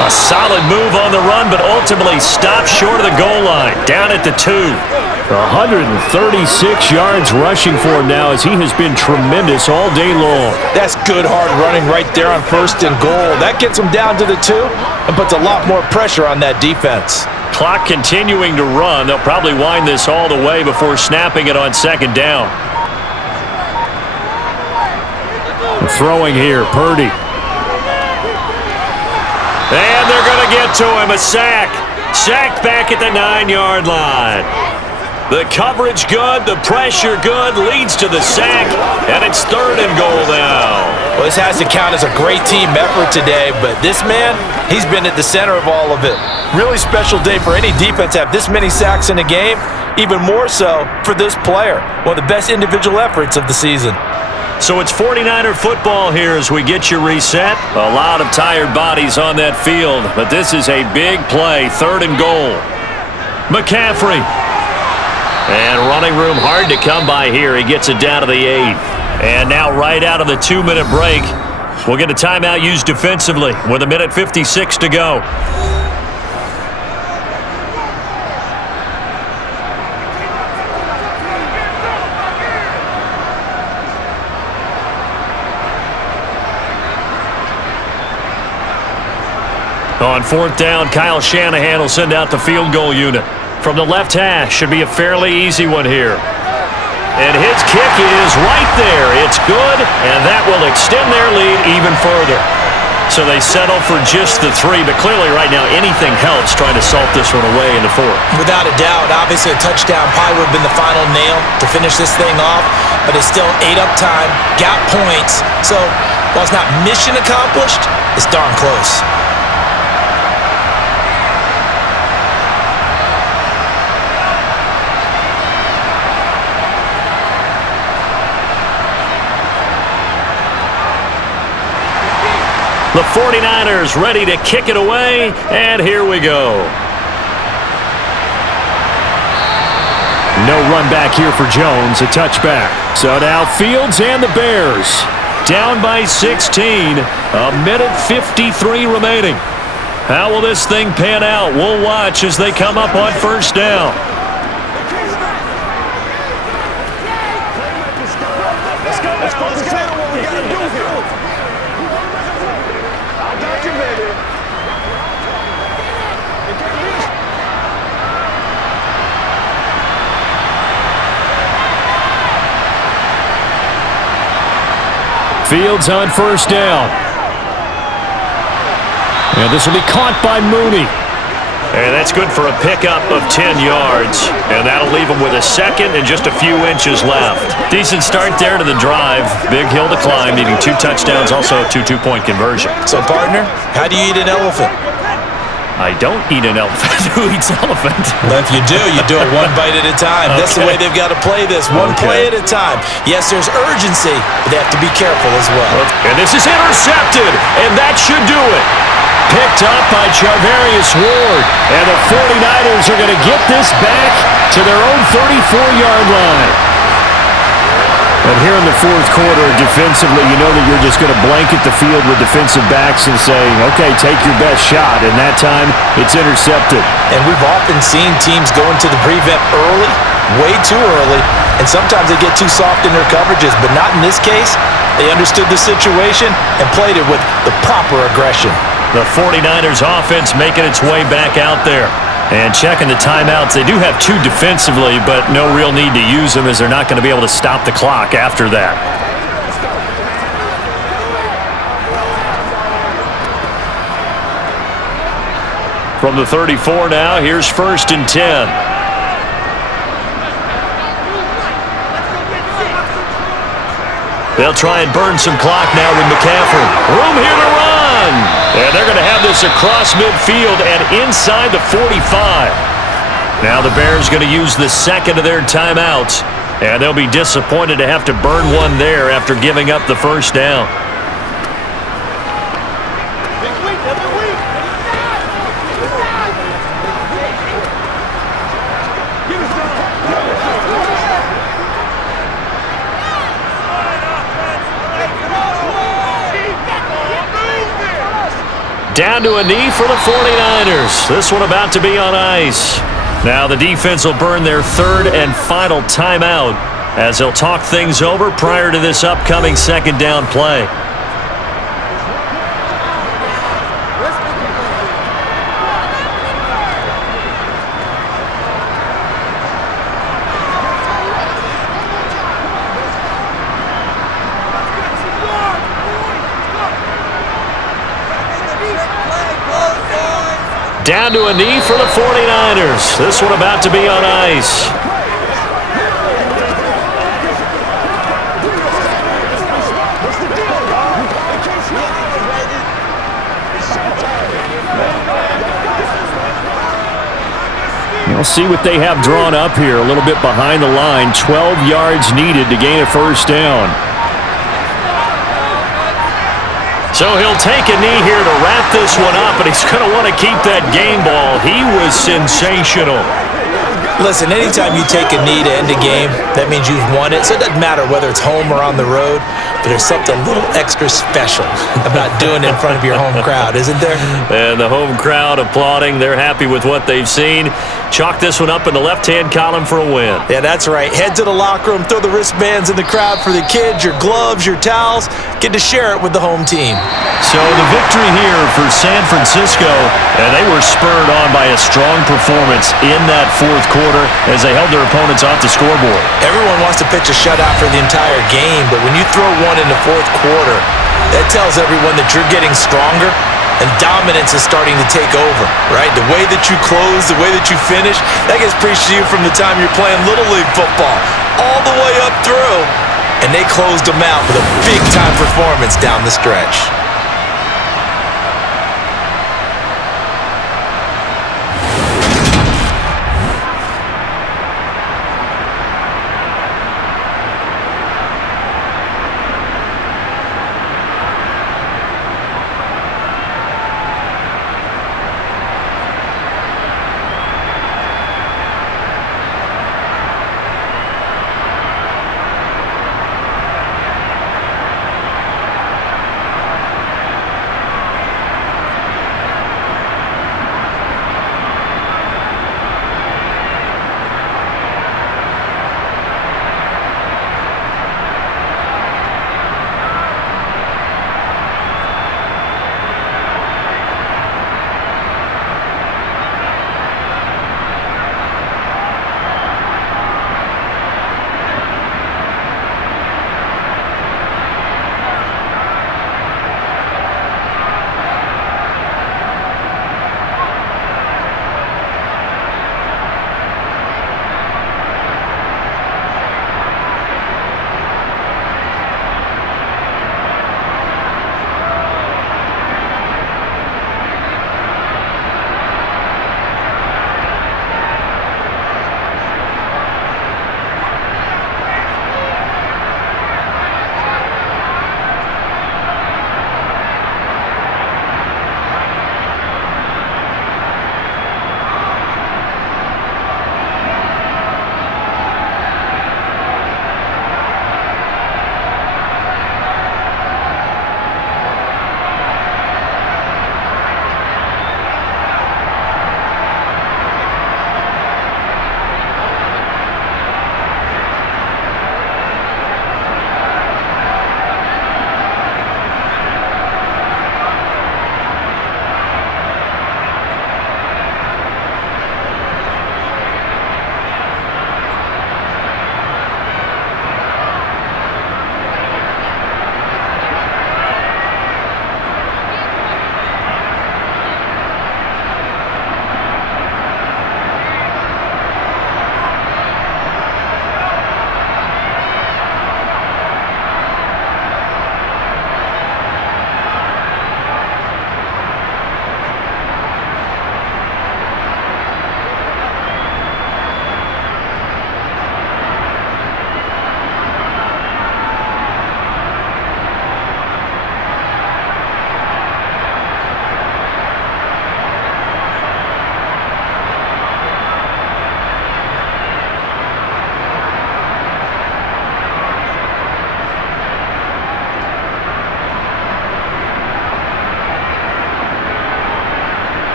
A solid move on the run, but ultimately stopped short of the goal line, down at the 2. 136 yards rushing for him now as he has been tremendous all day long. That's good, hard running right there on 1st and goal. That gets them down to the 2 and puts a lot more pressure on that defense. Clock continuing to run. They'll probably wind this all the way before snapping it on 2nd down. Throwing here, Purdy. And they're going to get to him. A sack. Sacked back at the 9-yard line. The coverage good, the pressure good, leads to the sack, and it's 3rd and goal now. Well, this has to count as a great team effort today, but this man, he's been at the center of all of it. Really special day for any defense to have this many sacks in a game, even more so for this player. One of the best individual efforts of the season. So it's 49er football here as we get you reset. A lot of tired bodies on that field, but this is a big play, 3rd and goal. McCaffrey. And running room hard to come by here. He gets it down to the 8. And now right out of the 2-minute break, we'll get a timeout used defensively with 1:56 to go. On 4th down, Kyle Shanahan will send out the field goal unit. From the left hash, should be a fairly easy one here. And his kick is right there. It's good, and that will extend their lead even further. So they settle for just the 3, but clearly right now anything helps trying to salt this one away in the 4th. Without a doubt, obviously a touchdown probably would have been the final nail to finish this thing off, but it's still ate up time, got points. So while it's not mission accomplished, it's darn close. The 49ers ready to kick it away, and here we go. No run back here for Jones, a touchback. So now Fields and the Bears down by 16, a minute 53 remaining. How will this thing pan out? We'll watch as they come up on first down. Fields on first down. And this will be caught by Mooney. And that's good for a pickup of 10 yards. And that'll leave him with a second and just a few inches left. Decent start there to the drive. Big hill to climb, needing 2 touchdowns, also a 2 two-point conversion. So, partner, how do you eat an elephant? I don't eat an elephant. Who eats elephant? Well, if you do it one bite at a time. Okay. That's the way they've got to play this, one play at a time. Yes, there's urgency, but they have to be careful as well. And this is intercepted, and that should do it. Picked up by Charvarius Ward, and the 49ers are going to get this back to their own 34-yard line. And here in the fourth quarter, defensively, you know that you're just going to blanket the field with defensive backs and say, okay, take your best shot. And that time, it's intercepted. And we've often seen teams go into the prevent early, way too early, and sometimes they get too soft in their coverages, but not in this case. They understood the situation and played it with the proper aggression. The 49ers offense making its way back out there. And checking the timeouts. They do have 2 defensively, but no real need to use them as they're not going to be able to stop the clock after that. From the 34 now, here's 1st and 10. They'll try and burn some clock now with McCaffrey. Room here to run. And they're going to have this across midfield and inside the 45. Now the Bears going to use the second of their timeouts. And they'll be disappointed to have to burn one there after giving up the first down. Down to a knee for the 49ers. This one about to be on ice. Now the defense will burn their 3rd and final timeout as they'll talk things over prior to this upcoming 2nd down play. Down to a knee for the 49ers. This one about to be on ice. We'll see what they have drawn up here. A little bit behind the line. 12 yards needed to gain a first down. So he'll take a knee here to wrap this one up, and he's going to want to keep that game ball. He was sensational. Listen, anytime you take a knee to end a game, that means you've won it. So it doesn't matter whether it's home or on the road, but there's something a little extra special about doing it in front of your home crowd, isn't there? And the home crowd applauding. They're happy with what they've seen. Chalk this one up in the left-hand column for a win. Yeah, that's right. Head to the locker room, throw the wristbands in the crowd for the kids, your gloves, your towels. Get to share it with the home team. So the victory here for San Francisco, and they were spurred on by a strong performance in that fourth quarter as they held their opponents off the scoreboard. Everyone wants to pitch a shutout for the entire game, but when you throw one in the fourth quarter, that tells everyone that you're getting stronger and dominance is starting to take over, right? The way that you close, the way that you finish, that gets preached to you from the time you're playing Little League football all the way up through, and they closed them out with a big-time performance down the stretch.